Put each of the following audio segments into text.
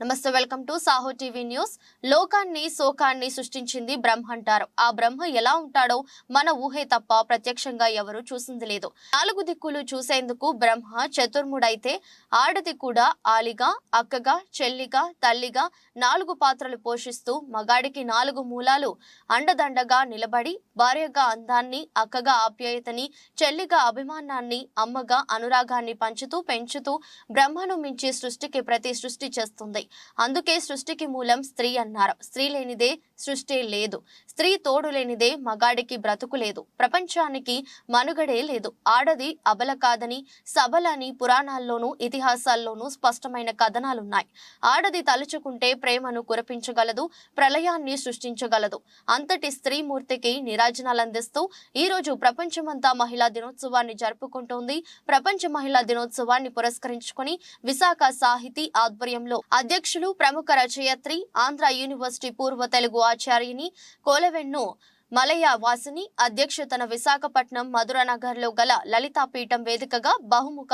నమస్తే, welcome to Saaho TV news. లోకాన్ని శోకాన్ని సృష్టించింది బ్రహ్మ అంటారు. ఆ బ్రహ్మ ఎలా ఉంటాడో మన ఊహే తప్ప ప్రత్యక్షంగా ఎవరు చూసింది లేదు. 4 దిక్కులు చూసేందుకు బ్రహ్మ చతుర్ముడైతే ఆడది కూడా ఆలిగా, అక్కగా, చెల్లిగా, తల్లిగా 4 పాత్రలు పోషిస్తూ మగాడికి 4 మూలాలు అండదండగా నిలబడి భార్యగా అందాన్ని, అక్కగా ఆప్యాయతని, చెల్లిగా అభిమానాన్ని, అమ్మగా అనురాగాన్ని పంచుతూ పెంచుతూ బ్రహ్మను మించి సృష్టికి ప్రతి సృష్టి చేస్తుంది. అందుకే సృష్టికి మూలం స్త్రీ అన్నారు. స్త్రీ లేనిదే సృష్టి లేదు. స్త్రీ తోడు లేనిదే మగాడికి బ్రతుకు లేదు. ప్రపంచానికి మనుగడే లేదు. ఆడది అబల కాదని, సబల అని పురాణాల్లోనూ ఇతిహాసాల్లోనూ స్పష్టమైన కథనాలున్నాయి. ఆడది తలుచుకుంటే ప్రేమను కురిపించగలదు, ప్రళయాన్ని సృష్టించగలదు. అంతటి స్త్రీమూర్తికి నీరాజనాలందిస్తూ ఈ రోజు ప్రపంచమంతా మహిళా దినోత్సవాన్ని జరుపుకుంటోంది. ప్రపంచ మహిళా దినోత్సవాన్ని పురస్కరించుకుని విశాఖ సాహితీ ఆధ్వర్యంలో అధ్యక్షులు, ప్రముఖ రచయిత్రి, ఆంధ్ర యూనివర్సిటీ పూర్వ తెలుగు ఆచార్యుని కోలవెన్ను మలయ వాసిని అధ్యక్షతన విశాఖపట్నం మధురనగర్ లో గల లలితాపీఠం వేదికగా బహుముఖ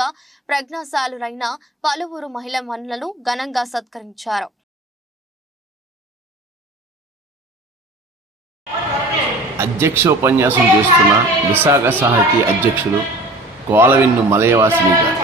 ప్రజ్ఞాశాలురైన పలువురు మహిళా మనులను ఘనంగా సత్కరించారు. అధ్యక్షోపన్యాసం చేస్తున్న విశాఖ సాహితీ అధ్యక్షులు కోలవెన్ను మలయవాసిని గారు.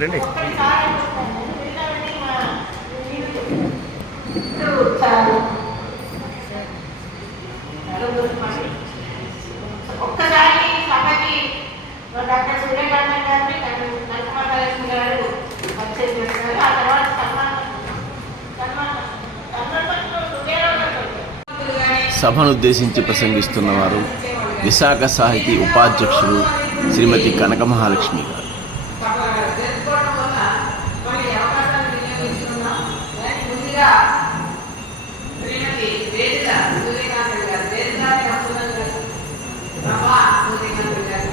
రండి. ఒక్కసారి సభకి డాక్టర్ సూర్యకాంత్ గారిని నరసింహారావు గారు పరిచయం చేస్తారు. ఆ తర్వాత సభను ఉద్దేశించి ప్రసంగిస్తున్నవారు విశాఖ సాహితీ ఉపాధ్యక్షులు శ్రీమతి కనక మహాలక్ష్మి గారు. తెలుసుకోవడం వల్ల మరి ఈ అవకాశాన్ని వినియోగించుకున్నాం. దానికి ముందుగా శ్రీమతి వేదిక సూర్యకాంత్ గారు, వేదిక వస్తుందని గారు, రమా సూర్యకాంత్ గారు,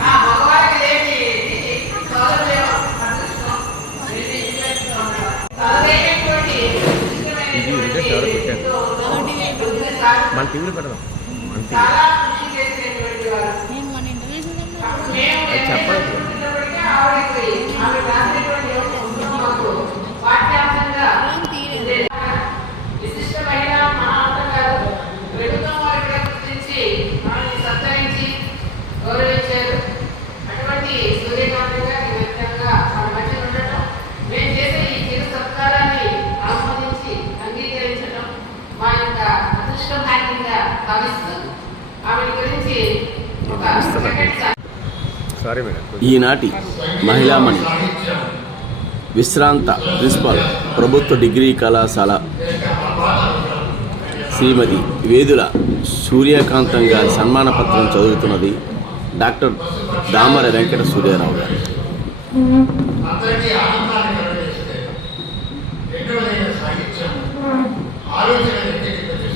మగవారికి లేని సౌలభ్యం, అదృష్టం, తనదైనటువంటి మన టీవీలో పెడదాం. చాలా కృషి చేసినటువంటి వారు. చెప్పండి. ఆమె రాసినటువంటి మాకు పాఠ్యాంశంగా విశిష్టమైన మహాత్మ గారు ప్రభుత్వం వారు కూడా గుర్తించి మనల్ని సత్కరించి గౌరవించారు. అటువంటి సూర్యకాంత్ గారి వ్యక్తంగా మన మధ్య ఉండటం, మేము చేసే ఈ చిరు సత్కారాన్ని ఆస్వాదించి అంగీకరించడం మా యొక్క అదృష్టభాగ్యంగా భావిస్తూ ఆమె గురించి ఈనాటి మహిళామణి విశ్రాంత ప్రిన్సిపాల్ ప్రభుత్వ డిగ్రీ కళాశాల శ్రీమతి వేదుల సూర్యకాంతం గారి సన్మాన పత్రం చదువుతున్నది డాక్టర్ దామర వెంకట సూర్యారావు గారు. అందరికీ ఆనందాన్ని కలుగజేస్తే రెండవదైన సాహిత్యం ఆలోచన వ్యక్తీకరిస్తుంది.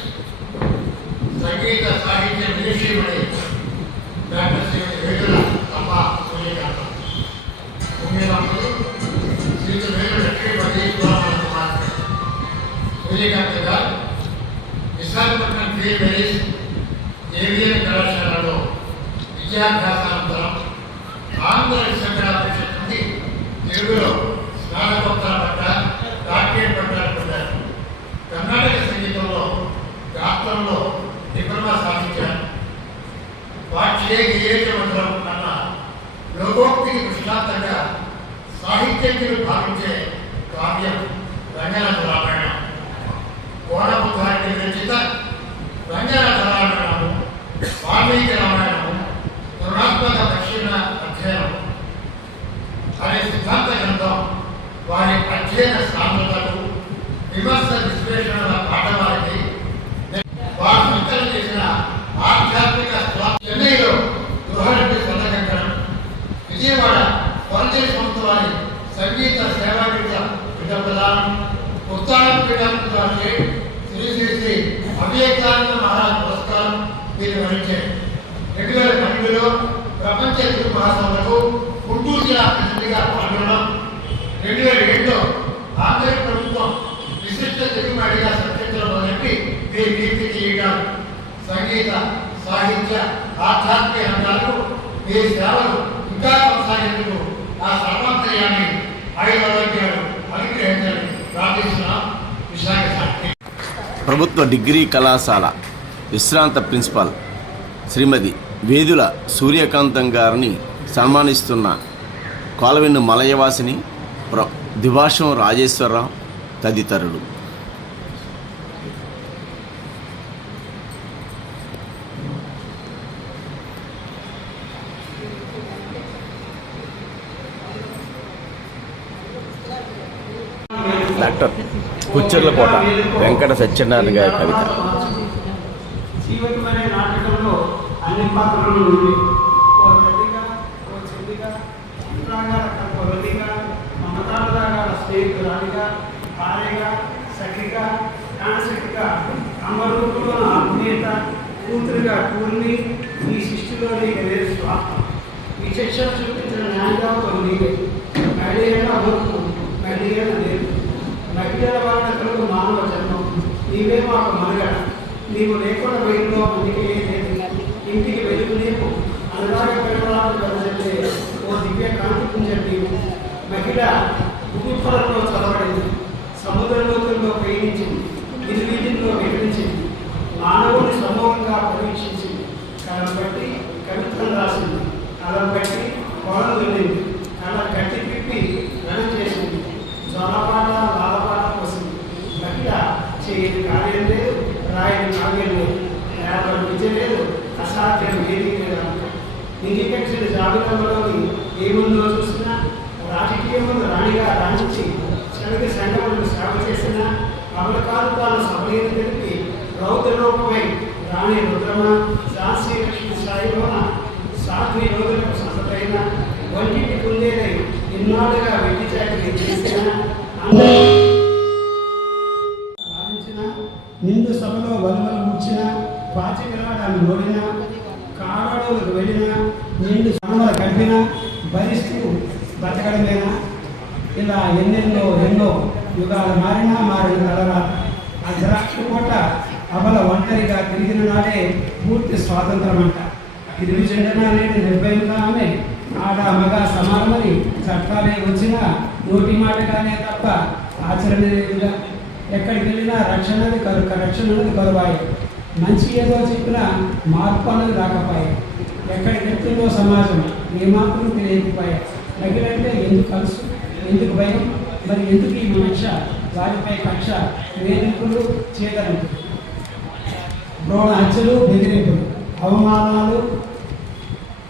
సంగీత సాహిత్య విదేశీమణి డాక్టర్ శ్రీమతి వేదుల అమ్మ సూర్యకాంతం. భూమిరాములు శ్రీమతి వేదుల లక్ష్మీపతి కుమార్తె సూర్యకాంత్ గారు విశాఖపట్నం క్వీన్ మేరీస్ ఏవిఎన్ కళాశాలలో విద్యాభ్యాసానంతరం ఆంధ్ర విశ్వవిద్యాలయ పరిషత్ నుండి తెలుగులో స్నాతకోత్తర పట్ట, డాక్టరేట్ పట్టాలు పొందారు. కర్ణాటక సంగీతంలో గాత్రంలో డిప్లొమా సాధించారు. వాక్యే గేయమంత్రం కన్నా లోకోక్తికి దృష్టాంతంగా సాహిత్యజ్ఞులు భావించే కావ్యం రంగనాథ రామాయణం. కోణబుద్ధానికి రచిత రంగనాథ రామాయణము, వాల్మీకి రామాయణము, రుణాత్మక దక్షిణ అధ్యయనం అనే సిద్ధాంత గ్రంథం వారి అధ్యయన సాంద్రతకు, విమర్శ విశ్లేషణల పాఠవారికి వారు సంకలనం చేసిన ఆధ్యాత్మిక చెన్నైలో గృహరెడ్డి స్వర్ణకంకణం, విజయవాడ కొరంజలి సంస్థ వారి సంగీత సేవాపీఠ పీఠ ప్రదానం, ఉత్తాన పీఠానికి శ్రీ శ్రీ శ్రీ అవ్యక్తానంద మహారాజ్ పురస్కారం వీరు వహించారు. 2012లో ప్రపంచ తెలుగు మహాసభలకు గుంటూరు జిల్లా ప్రతినిధిగా పాల్గొనడం, 2007లో ఆంధ్ర ప్రభుత్వం విశిష్ట తెలుగు మహిళగా సత్యంలో మొదటి వీరి కీర్తి చేయడం, సంగీత సాహిత్య ఆధ్యాత్మిక రంగాలకు వీరి సేవలు ఇంకా కొనసాగేందుకు ఆ సర్వాంతర్యాన్ని ఆయుర్వేదాలు అనుగ్రహించాలని ప్రార్థిస్తున్నాం. విశాఖ సాహిత్య ప్రభుత్వ డిగ్రీ కళాశాల విశ్రాంత ప్రిన్సిపాల్ శ్రీమతి వేదుల సూర్యకాంతం గారిని సన్మానిస్తున్న కోలవెన్ను మలయవాసిని, ద్విభాషం రాజేశ్వరరావు తదితరులు. డాక్టర్ కుచ్చర్లకోట వెంకట సత్యనారాయణ గారి కవిత. జీవితమనే నాటకంలో అన్ని పాత్రలు ఉండి ఓ తల్లిగా, ఓ చెల్లిగా, అంతరాంగాల వల్లిగా, మమతారాగాల స్నేహితురాలిగా, భార్యగా, సఖిగా, ప్రాణశక్తిగా, అమరూపంలో ఆత్మీయత, కూతురుగా కూర్మి, ఈ సృష్టిలోని వేరు స్వార్థం. ఈ శిక్షణ చూపించిన న్యాయదాతో నీవే, మహిళల హక్కు, మహిళల లేదు, మహిళల వాళ్ళ కలుగు మానవ జన్మం, నీవే మాకు మనుగడ. నీవు లేకుండా వెలుగులో అందుకే లేదు, ఇంటికి వెలుగు నీకు అనురాగ పరిమళాలు కలజల్లే ఓ దివ్య కాంతి పుంజండి. మహిళ భూమిపరంలో చదవడింది, సముద్ర లోతుల్లో పయనించింది, నిర్వీధుల్లో వివరించింది, మానవుని సమూహంగా పరీక్షించింది, కలం బట్టి కవిత్వం రాసింది, కలం బట్టి కోలం వెళ్ళింది, కళ కట్టి పిప్పి రణం చేసింది, జ్వలపాట లాలపాట పోసింది. మహిళ చేయని కార్యం లేదు, రాయని కావ్యం లేదు, యాభై విద్య లేదు, అసాధ్యం ఏది లేదు. నిరీక్షణ జాబితాలోని ఏముందో చూసినా, రాజకీయములు రాణిగా రాణించి శనగ సంఘములను సేవ చేసిన అమలకాలు తాను సభలను తెలిపి రౌతుల్లో అమోఘమై రాణి రుద్రమ ఝాన్సీ లక్ష్మి సాయిలోన సాధు యోధులకు సంతటైన వంటింటి కుందేలై ఇన్నాళ్ళుగా వెట్టి చాకరీ చేసిన సాధించిన నిండు సభలో వలువలు ముచ్చిన పాచికరాడాన్ని నోడిన కారాడోలకు వెళ్ళిన నిండు సనమల కట్టిన భరిస్తూ బతకడమేనా ఇలా ఎన్నో యుగాలు మారిన కలరా ఆ ద్రాక్ష కోట అబల ఒంటరిగా తిరిగిన నాడే పూర్తి స్వాతంత్రం అంట తిరిగి చెందిన నేటి నిర్భయంగా ఆమె ఆడ మగ సమానమని చట్టాలే వచ్చినా నోటి మాటగానే తప్ప ఆచరణ లేదుగా ఎక్కడికి వెళ్ళినా రక్షణ అన్నది కరువాయి మంచి ఏదో చెప్పినా మార్పు అన్నది రాకపోయాయి ఎక్కడికి వెళ్తుందో సమాజం ఏ మార్పులు తెలియకపోయాయి తగినంటే ఎందుకు కలుసు ఎందుకు భయం మరి ఎందుకు ఈ విమర్శ వారిపై కక్ష వేధింపులు చేదరింపులు భ్రూణ హత్యలు బెదిరింపులు అవమానాలు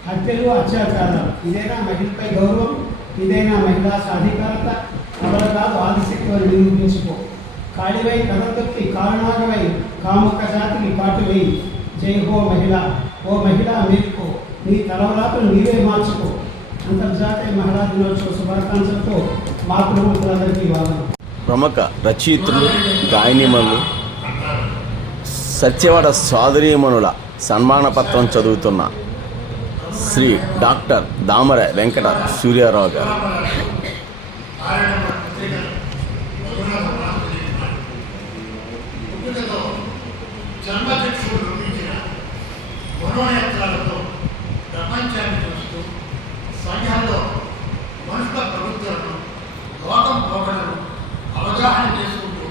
హత్యలు అత్యాచారాలు ఇదేనా మహిళపై గౌరవం ఇదేనా మహిళా సాధికారత అవల కాదు ఆదిశక్తిని నిరూపించుకో కాళివై కథ తొక్కి కారణాగవై కాముక జాతికి పాటువై జై హో మహిళ ఓ మహిళ మేలుకో నీ తలవరాతలు నీవే మార్చుకో అంతర్జాతీయ మహిళా దినోత్సవ శుభాకాంక్షలతో మా కుటుంబీకులందరికీ వాదన. ప్రముఖ రచయిత్రులు గాయనిమణులు సత్యవాడ సోదరీమణుల సన్మాన పత్రం చదువుతున్న శ్రీ డాక్టర్ దామర వెంకట సూర్యారావు గారు. జన్మచక్షుడు నిర్మించిన మనోనేత్రాలతో ప్రపంచాన్ని చూస్తూ సంఘంలో మనుషుల ప్రభుత్వాలను లోకం పోకడను అవగాహన చేసుకుంటూ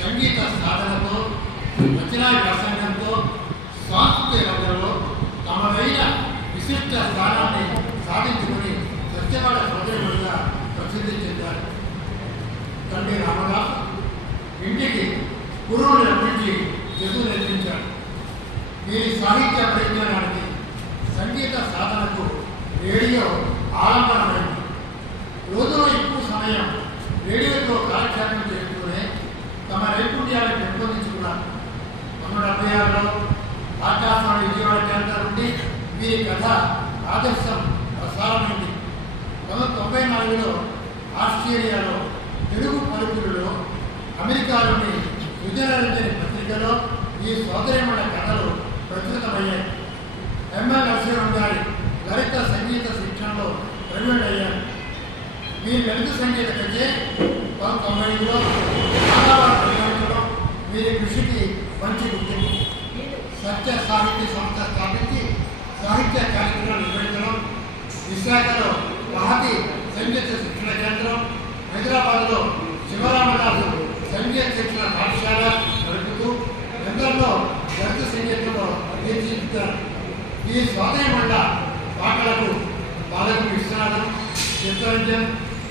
సంగీత సాధనతో రచనా వ్యాసంగంతో సాంస్కృతిక రంగంలో తమదైన విశిష్ట స్థానాన్ని సాధించుకుని సత్యవాడ సోదరులుగా ప్రసిద్ధి చెందారు. తండ్రి రామదాస్ ఇంటికి గురువుని రప్పించి చదువు నేర్పించాడు. వీరి సాహిత్య పరిజ్ఞానానికి సంగీత సాధనకు రేడియో ఆలంబనమైంది. రోజులో ఎక్కువ సమయం రేడియోతో కాలక్షేపం చేస్తూనే తమ నైపుణ్యాలను పెంపొందించుకున్నారు. 1976లో ఆకాశవాణి విజయవాడ కేంద్రం నుండి వీరి కథ ఆదర్శం ప్రసారమైంది. 1994లో ఆస్ట్రేలియాలో తెలుగు పలుకులలో అమెరికాలోని విజయరంజని పత్రికలో ఈ సోదరిమణుల కథలు ప్రచురితమయ్యాయి. ఎంఎల్ నరసింహన్ గారి లలిత సంగీత శిక్షణలో ప్రవీణులయ్యారు. వీరి లలిత సంగీత కచే 1990లో నిర్వహించడం వీరి కృషికి మంచి గుర్తింపు. సత్య సాహిత్య సంస్థ స్థాపించి సాహిత్య కార్యక్రమాలు నిర్వహించడం, విశాఖలో మహతి సంగీత శిక్షణ కేంద్రం, హైదరాబాద్లో శివరామదాసు సంగీత శిక్షణ పాఠశాల నడుపుతూ ఎందరిలో లలిత సంగీతంలో తీర్చిదిద్దారు. ఈ సోదరిమణుల పాటలకు బాలకు విశ్వనాథం, చిత్తరంజన్,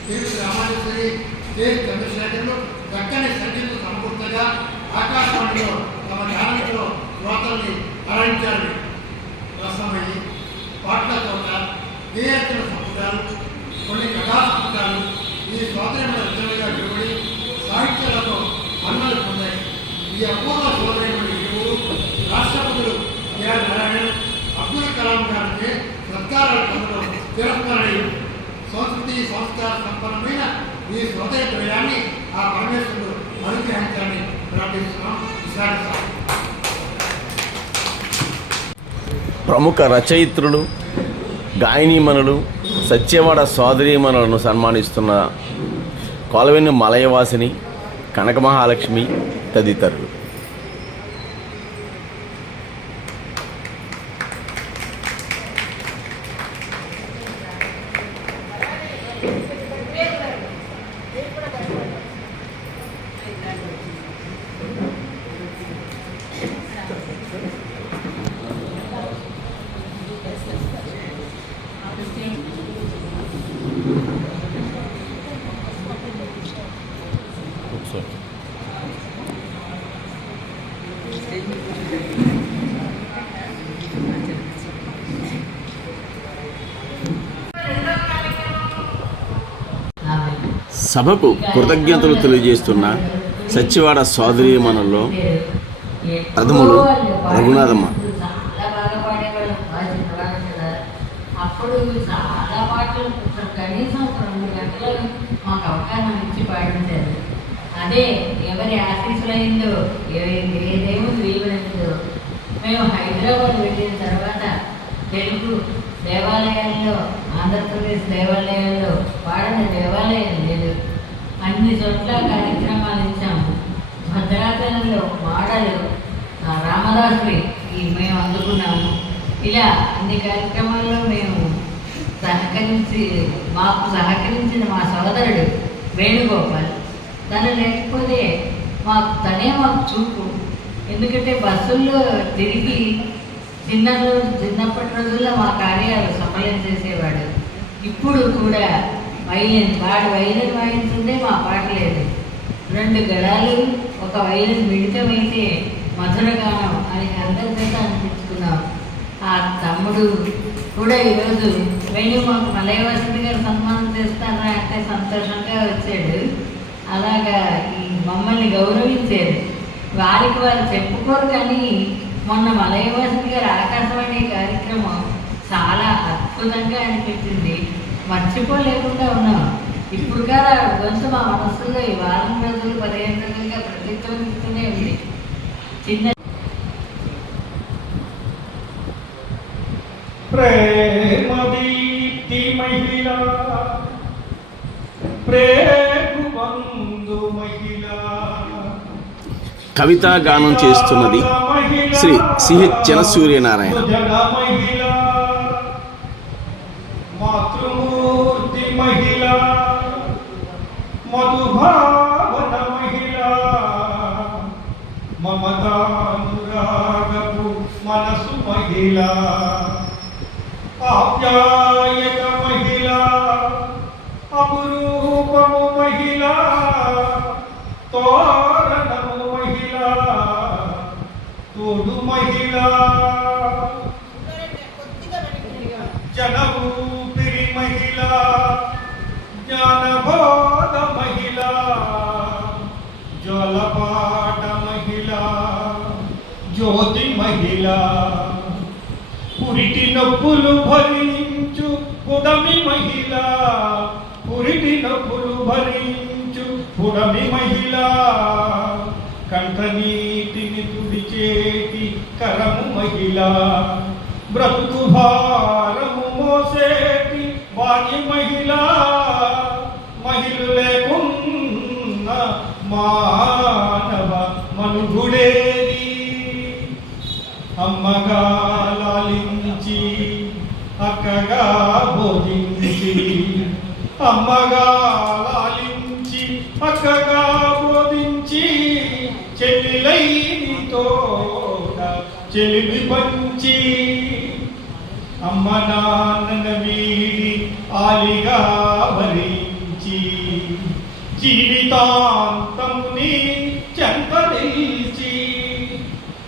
తీర్పు రామాజేశ్వరి, తేజ్ చంద్రశేఖర్లు దక్కని సంగీత సమకూర్తగా ఆకాశవాణిలో తమ జ్ఞానంలో శ్రోతల్ని అలరించారు. రసమయ్యి పాటల తోట, గేయరచన సంపుటాలు, కొన్ని కథా సంపుటాలు ఈ సోదరిమణుల రచనలుగా వెలువడి సాహిత్యాలతో మన్నలు పొందాయి. ఈ అపూర్వ సోదరిమణుల ఇరువురు రాష్ట్రపతులు కెఆర్ నారాయణన్, అబ్దుల్ కలాం గారికి సత్కారాలు పొందడం తిరస్కరణీయం. సంస్కృతి సంస్కార సంపన్నమైన ఈ సోదరి త్రయాన్ని ఆ పరమేశ్వరుడు అనుగ్రహించాలని ప్రార్థిస్తున్నాం. విశాఖ ప్రముఖ రచయిత్రులు గాయనీమణులు సత్యవాడ సోదరీమణులను సన్మానిస్తున్న కొలవెన్ను మలయవాసిని, కనక మహాలక్ష్మి తదితరులు. సభకు కృతజ్ఞతలు తెలియజేస్తున్న సత్యవాడ సోదరీమణుల్లో ప్రథములు రఘునాథమ్మ. చాలా బాగా పాడేవాళ్ళు బాగా చిన్నవాళ్ళు కదా. అప్పుడు చాలా పాటలు కనీసం 2 గంటలు మాకు అవకాశం ఇచ్చి పాడించారు. అదే ఎవరి ఆశీస్సులైందో ఏ దేవుడు వీలైందో. మేము హైదరాబాద్ వెళ్ళిన తర్వాత తెలుగు దేవాలయాల్లో, ఆంధ్రప్రదేశ్ దేవాలయాల్లో పాడిన దేవాలయం లేదు. అన్ని చోట్ల కార్యక్రమాలు ఇచ్చాము. భద్రాచలంలో మాడలు రామదాసుని మేము అందుకున్నాము. ఇలా అన్ని కార్యక్రమాల్లో మేము మాకు సహకరించిన మా సోదరుడు వేణుగోపాల్. తను లేకపోతే తనే మాకు చూపు. ఎందుకంటే బస్సుల్లో తిరిగి చిన్నప్పటి రోజుల్లో మా కార్యాలు సఫలం చేసేవాడు. ఇప్పుడు కూడా వాడు వైలిన్ వాయించుంటే మా పాట లేదు. 2 గళాలు, 1 వైలిన్ మిళితమైతే మధురగానం అని అందరి చేత అనిపించుకున్నాం. ఆ తమ్ముడు కూడా ఈరోజు మాకు మలయవాసంతి గారు సన్మానం చేస్తారా అంటే సంతోషంగా వచ్చాడు. అలాగా ఈ మమ్మల్ని గౌరవించారు. వారికి వారు చెప్పుకోరు, కానీ మొన్న మలయవాసంతి గారు ఆకాశవాణి కార్యక్రమం చాలా అద్భుతంగా అనిపించింది. మర్చిపోలేకుండా ఉన్నాం. ఇప్పుడు కదా గొంతు మా మనసులో ఈ వారం రోజులు 15 రోజులుగా ప్రతిధ్వనిస్తూనే ఉంది. చిన్న ప్రేమ దీప్తి మహిళ, ప్రేమ బంధు మహిళ, కవితా గానం చేస్తున్నది శ్రీ సిహెచ్ జనసూర్యనారాయణ. మహిళ, మాతృమూర్తి మహిళ, మధుభావన మహిళ, మమతానురాగపు మనసు మహిళ, ఆప్యాయక మహిళ, అపురూపము మహిళ, తోరణము మహిళ, తోడు మహిళ, జనభూపిరి మహిళ, జ్ఞానబోధ మహిళ, జ్వలపాట మహిళ, జ్యోతి మహిళ, పురిటి నొప్పులు భరించు పుడమి మహిళ, పురిటి నొప్పులు భరించు పుడమి మహిళ, కంఠనీటిని తుడిచేటి కరము మహిళ, బ్రతుకు భారము మోసేటి వాణి మహిళ, మహిళ లేకున్న మానవ మనుగుడేది, అమ్మగా లాలించి అక్కగా బోధించి, అమ్మగా లాలించి అక్కగా బోధించి, చెల్లిలై తోడ చెలిమి పంచి, అమ్మ నాన్న వీడి ఆలిగా భరించి, జీవితాంతముని చెంత నిలిచి,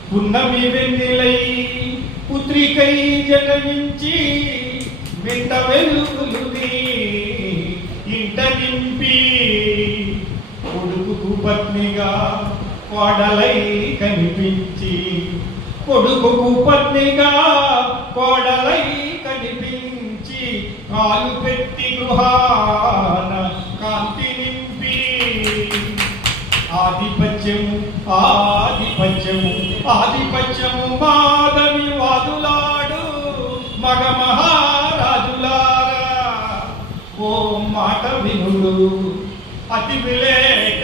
పున్నమి వెన్నెలై పుత్రికై జనయించి, వింట వెలుగులుని ఇంట నింపి, కొడుకు పత్నిగా కోడలై కనిపించి, కొడుకు పత్నిగా కోడలై కనిపించి, కాలు పెట్టి గృహాన కాంతి నింపి, ఆధిపత్యము ఆధిపత్యము ఆధిపత్యము మాదని వాదులాడు మగ మహారాజులారా, ఓ మాట వినుడు, అతి విలేక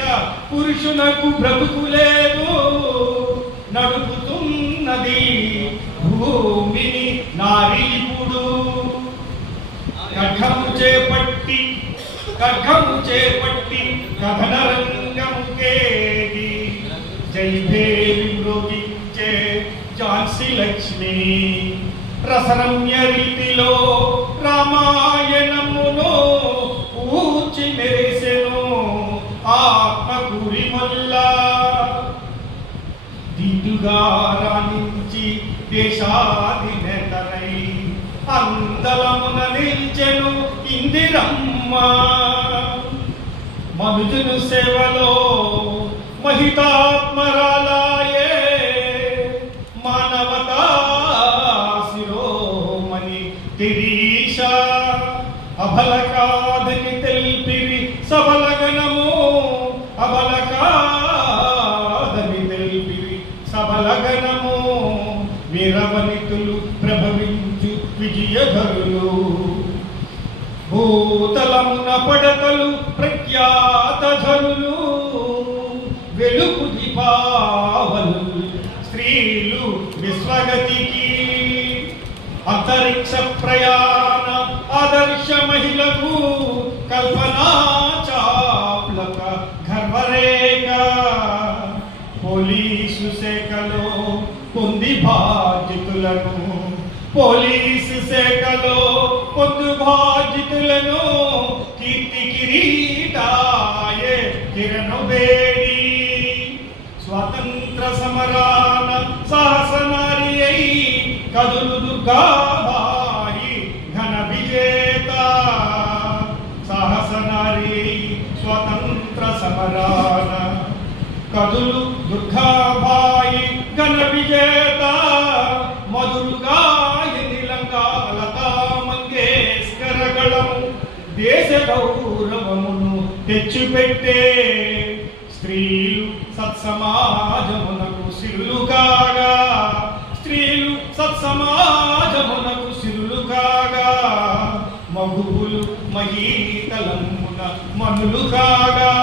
పురుషునకు బ్రతుకు లేదు, నడుపుతున్నది భూమిని నారీపుడు, ఖడ్గము చేపట్టి కథన రంగముకేది, జైభేరి మ్రోగించే ఝాన్సీ లక్ష్మి, రసరమ్య రీతిలో రామాయణమును పూచి మెరిసెను ఆత్మకూరి మల్ల, దిద్దుగా రాణించి దేశాధినేతరై అందలమున నిల్చెను ఇందిరమ్మ, మనుజును సేవలో మహితాత్మరాలాయే అబలకాదని తెల్పిరి సబలగనము అబలకాదని తెల్పిరి సబలగనము వీరవనితులు ప్రభవించు విజయధరులు భూతలమున పడతలు ప్రఖ్యాతధరులు వెలుగు దీపావలు స్త్రీలు విశ్వగతికి అంతరిక్ష ప్రయాణ ఆదర్శ మహిళకు కల్పనా చావ్లక గర్వరేఖ పోలీసు శాఖలో పొంది బాధ్యతలను పోలీసు శాఖలో పొందు బాధ్యతలను కీర్తి కిరీటాయే కిరణు వేడి స్వాతంత్ర సమరాన సాహసనారి అయి కదులు దుర్గాబాయి ఘన విజేత సాహసనారి స్వాతంత్ర సమరాన కదులు దుర్గాబాయి ఘన విజేత మధురుగా లతా మంగేష్కరగళము దేశ గౌరవమును తెచ్చిపెట్టే స్త్రీలు సత్సమాజమునకు సిరులు కాగా స్త్రీలు సత్సమాజమునకు సిరులు కాగా మగువులు మహీతలమున మనులు కాగా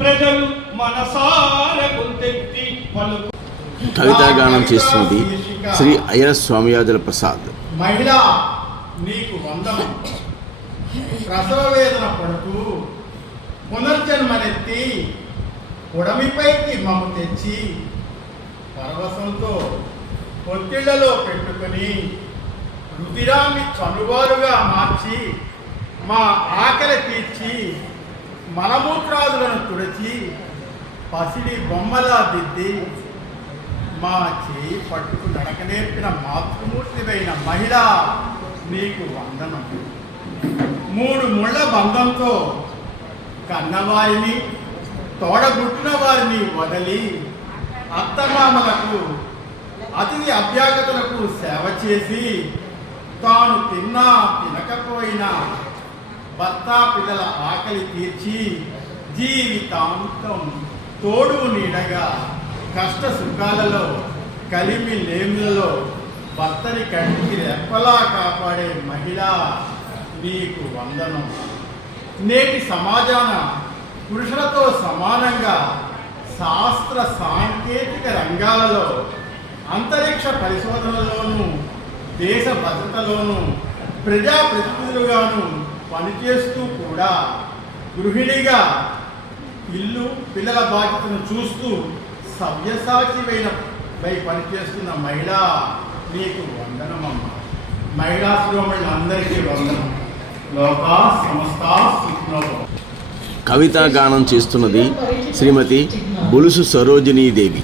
ప్రజలు మనసార గుంతెత్తి పలుకు. కవితాగానం చేస్తున్నది శ్రీ అయ్యన స్వామియాజుల ప్రసాద్. మహిళా నీకు వందనం. ప్రసవ వేదన పడుతూ పునర్జన్మనెత్తి ఉడమిపైకి మమ్ము తెచ్చి పరవశంతో పొత్తిళ్లలో పెట్టుకొని రుధిరాన్ని చనువారుగా మార్చి మా ఆకలి తీర్చి మలమూత్రాదులను తుడిచి పసిడి బొమ్మలా దిద్ది మా చేయి పట్టుకు నడక నేర్పిన మాతృమూర్తివైన మహిళ నీకు వందనం. 3 ముళ్ళ బంధంతో కన్నవారిని తోడబుట్టిన వారిని వదలి అత్తమామలకు అతిథి అభ్యాగతులకు సేవ చేసి తాను తిన్నా తినకపోయినా భర్త పిల్లల ఆకలి తీర్చి జీవితాంతం తోడు నీడగా కష్ట సుఖాలలో కలిమి లేములలో భర్తని కంటికి రెప్పలా కాపాడే మహిళ నీకు వందనం. నేటి సమాజాన పురుషులతో సమానంగా శాస్త్ర సాంకేతిక రంగాలలో అంతరిక్ష పరిశోధనలోనూ దేశ భద్రతలోనూ ప్రజాప్రతినిధులుగాను పనిచేస్తూ కూడా గృహిణిగా ఇల్లు పిల్లల బాధ్యతను చూస్తూ సవ్యసాచివై పనిచేస్తున్న మహిళ నీకు వందనమమ్మ. మహిళా శిరోమణులందరికీ వందనం. లోకా సమస్తా సుఖినో భవంతు. కవితాగానం చేస్తున్నది శ్రీమతి బులుసు సరోజినీదేవి.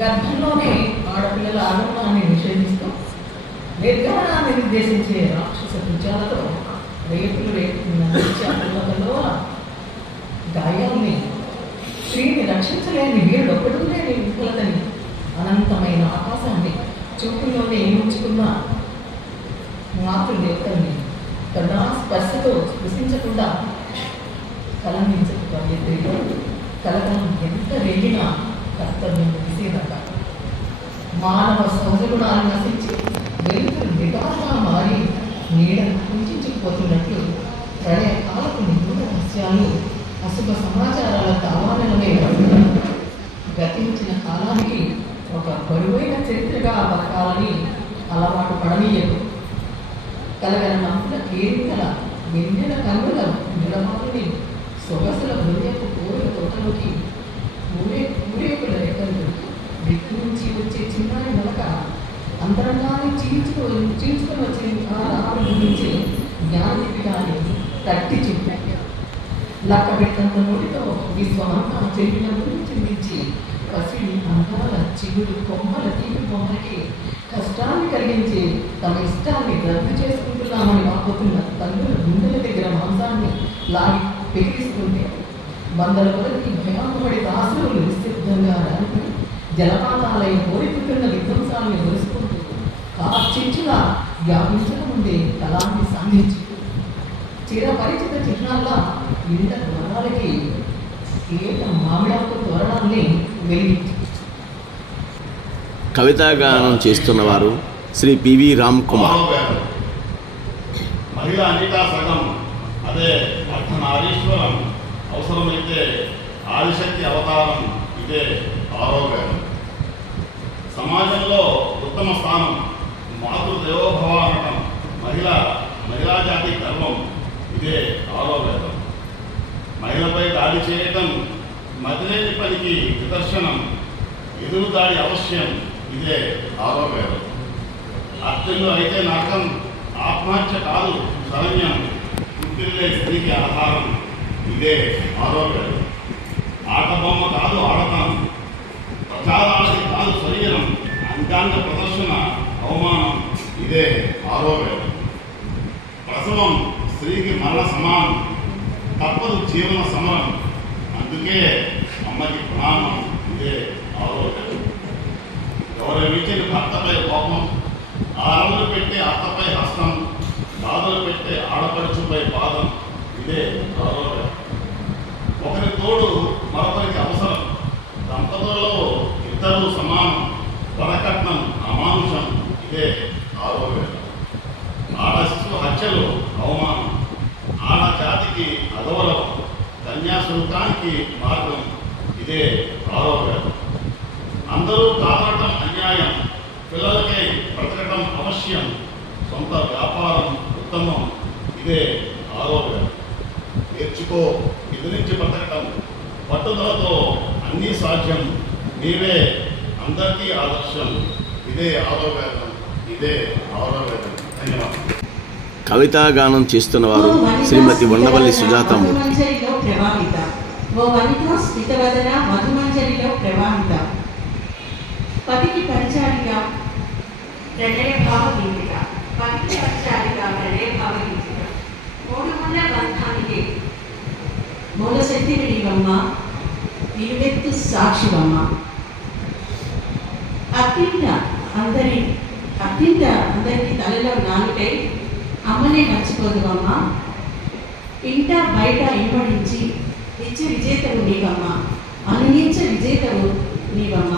గర్భంలోనే ఆడపిల్లల ఆగమనాన్ని నిషేధిస్తూ నిర్గమనాన్ని నిర్దేశించే రాక్షస విద్యాలతో రేపులు రేపుతున్న నిత్యాలలో గాయాల్ని స్త్రీని రక్షించలేని వీరుడొక్కడు లేని విఫలతని అనంతమైన ఆకాశాన్ని చూపుల్లోనే ఉంచుకున్న మాతృదేవతల్ని కరుణా స్పర్శతో స్పృశించకుండా కలందించకు కవిత్రిలో కలకలం ఎంత రేగినా కర్తవ్యం విసేదక మానవ సౌజగుణాలు నశించి వెలుతురు విధాలుగా మారి నీడను కుంచుకుపోతున్నట్లు ప్రళయ కాలపు నిగూఢ రహస్యాలు అశుభ సమాచారాల తావాలనమే గతించిన కాలానికి ఒక బరువైన చరిత్రగా బతకాలని అలవాటు పడనీయదు. కలగల నమ్ముల కేరింతల వెన్నెల కన్నుల నిలవాలని సొగసుల హృదయపు కోరిక తోటలోకి ఊరేకుల రెక్కలు దిక్కు నుంచి వచ్చే చిన్నారి మొలక అంతరంగాన్ని చీల్చుకొని వచ్చే ఆ రాముడి గురించి జ్ఞానదీపికాన్ని తట్టి చెప్పి లక్కబెట్టంత నోటితో విశ్వమంతా చెల్లిన గురించి మించి పసిడి అందాల చిగురు కొమ్మల తీపి బొమ్మలకి కష్టాన్ని కలిగించి తమ ఇష్టాన్ని రద్దు చేసుకుంటున్నామని వాపోతున్న తల్లుల గుండెల దగ్గర మాంసాన్ని లాగి పెకిలిస్తుంటే వందల కొలకి భయాంపడి దాసులు నిశ్శబ్దంగా రాలిపి జలపాతాలై కోరిపుతున్న విధ్వంసాన్ని ఒలుసుకుంటూ కార్చిచ్చుగా వ్యాపించకముందే కళాన్ని సాధించు చిరపరిచిత చిహ్నాల్లో ఇంత త్వరాలకి ఏట మామిడాకు త్వరణాన్ని వెలిగించు. కవితాగానం చేస్తున్నవారు శ్రీ పివి రామ్ కుమార్. మహిళ అనితా సగం, అదే అర్ధనారీశ్వరం, అవసరమైతే ఆదిశక్తి అవతారం, ఇదే ఆరోగ్యం. సమాజంలో ఉత్తమ స్థానం, మాతృదేవోభవ అనటం, మహిళా జాతి గర్వం, ఇదే ఆరోగ్యం. మహిళపై దాడి చేయటం మతిలేని పనికి నిదర్శనం, ఎదురు దాడి అవశ్యం, ఇదే ఆరోగ్యం. అత్తిల్లు అయితే నరకం, ఆత్మహత్య కాదు శరణ్యం, పుట్టిల్లే స్త్రీకి ఆహారం, ఇదే ఆరోగ్యం. ఆటబొమ్మ కాదు ఆడతాం, ప్రచారానికి కాదు శరీరం, అంగాంగ ప్రదర్శన అవమానం, ఇదే ఆరోగ్యం. ప్రసవం స్త్రీకి మరణ సమానం, తప్పదు జీవన సమరం, అందుకే అమ్మకి ప్రణామం, ఇదే ఆరోగ్యం. ఎవరి వీటిని భర్తపై కోపం, ఆరములు పెట్టే అత్తపై హస్తం, బాధలు పెట్టే ఆడపడుచుపై పాదం, ఇదే ఆరోగ్యం. ఒకరి తోడు మరొకరికి అవసరం, దంపతులలో ఇద్దరు సమానం, వరకట్నం అమానుషం, ఇదే ఆరోగ్యం. ఆడ శిశు హత్యలు అవమానం, ఆడ జాతికి అగౌరవం, కన్యాశుల్కానికి మార్గం, ఇదే ఆరోగ్యం. అందరూ కాదనటం అన్యాయం, పిల్లలకై బ్రతకటం అవశ్యం, సొంత వ్యాపారం ఉత్తమం, ఇదే ఆరోగ్యం. నేర్చుకో ఎదిరించి బ్రతకటం, పట్టుదలతో అన్నీ సాధ్యం, నీవే అందరికీ ఆదర్శం, ఇదే ఆరోగ్యం, ఇదే ఆరోగ్యం. ధన్యవాదాలు. కవితాగానం చేస్తున్నవారు శ్రీమతి ఉండవల్లి సుజాతామూర్తి. మధుమంజరిలో ప్రవాహిత ఓ వనిత స్మితవదన మధుమంజరిలో ప్రవాహిత, పతికి పరిచారిగా ప్రణయభావ గీతిక, పతికి పరిచారిగా ప్రణయభావ గీతిక, మూడు ముళ్ళ బంధానికి మూలశక్తి నీవమ్మ, నిలువెత్తు సాక్షివమ్మ. అత్యంత అందరికీ తలలో నాలుకై అమ్మనే మర్చిపోదువమ్మ, ఇంట బయట ఇంపడించి నిత్య విజేతవు నీవమ్మ, అనునిత్య విజేతవు నీవమ్మ.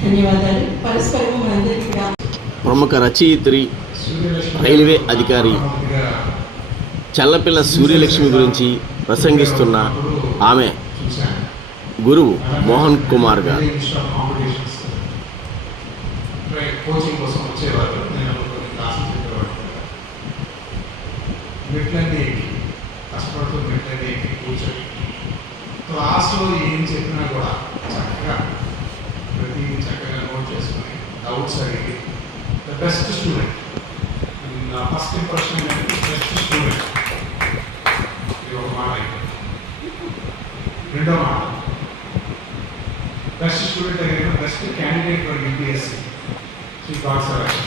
ధన్యవాదాలు. పరస్పరము మనందరికీ కూడా. ప్రముఖ రచయిత్రి, రైల్వే అధికారి చల్లపిల్ల సూర్యలక్ష్మి గురించి ప్రసంగిస్తున్న ఆమె గురువు మోహన్ కుమార్ గారు. కోచింగ్ కోసం వచ్చేవారు, నేను కొన్ని క్లాసులు చెప్పేవాడు. మెట్లన్నీ కష్టపడుతూ మెట్లన్నీ కూర్చొని క్లాస్లో ఏం చెప్పినా కూడా చక్కగా ప్రతిదీ చక్కగా నోట్ చేసుకుని డౌట్స్ అడిగి ద బెస్ట్ స్టూడెంట్. నా ఫస్ట్ ఇంప్రెషన్ ఏంటంటే బెస్ట్ స్టూడెంట్. ఇది ఒక మాట అయితే. రెండో మాట, బెస్ట్ స్టూడెంట్ అయితే best candidate for UPSC. She got selection.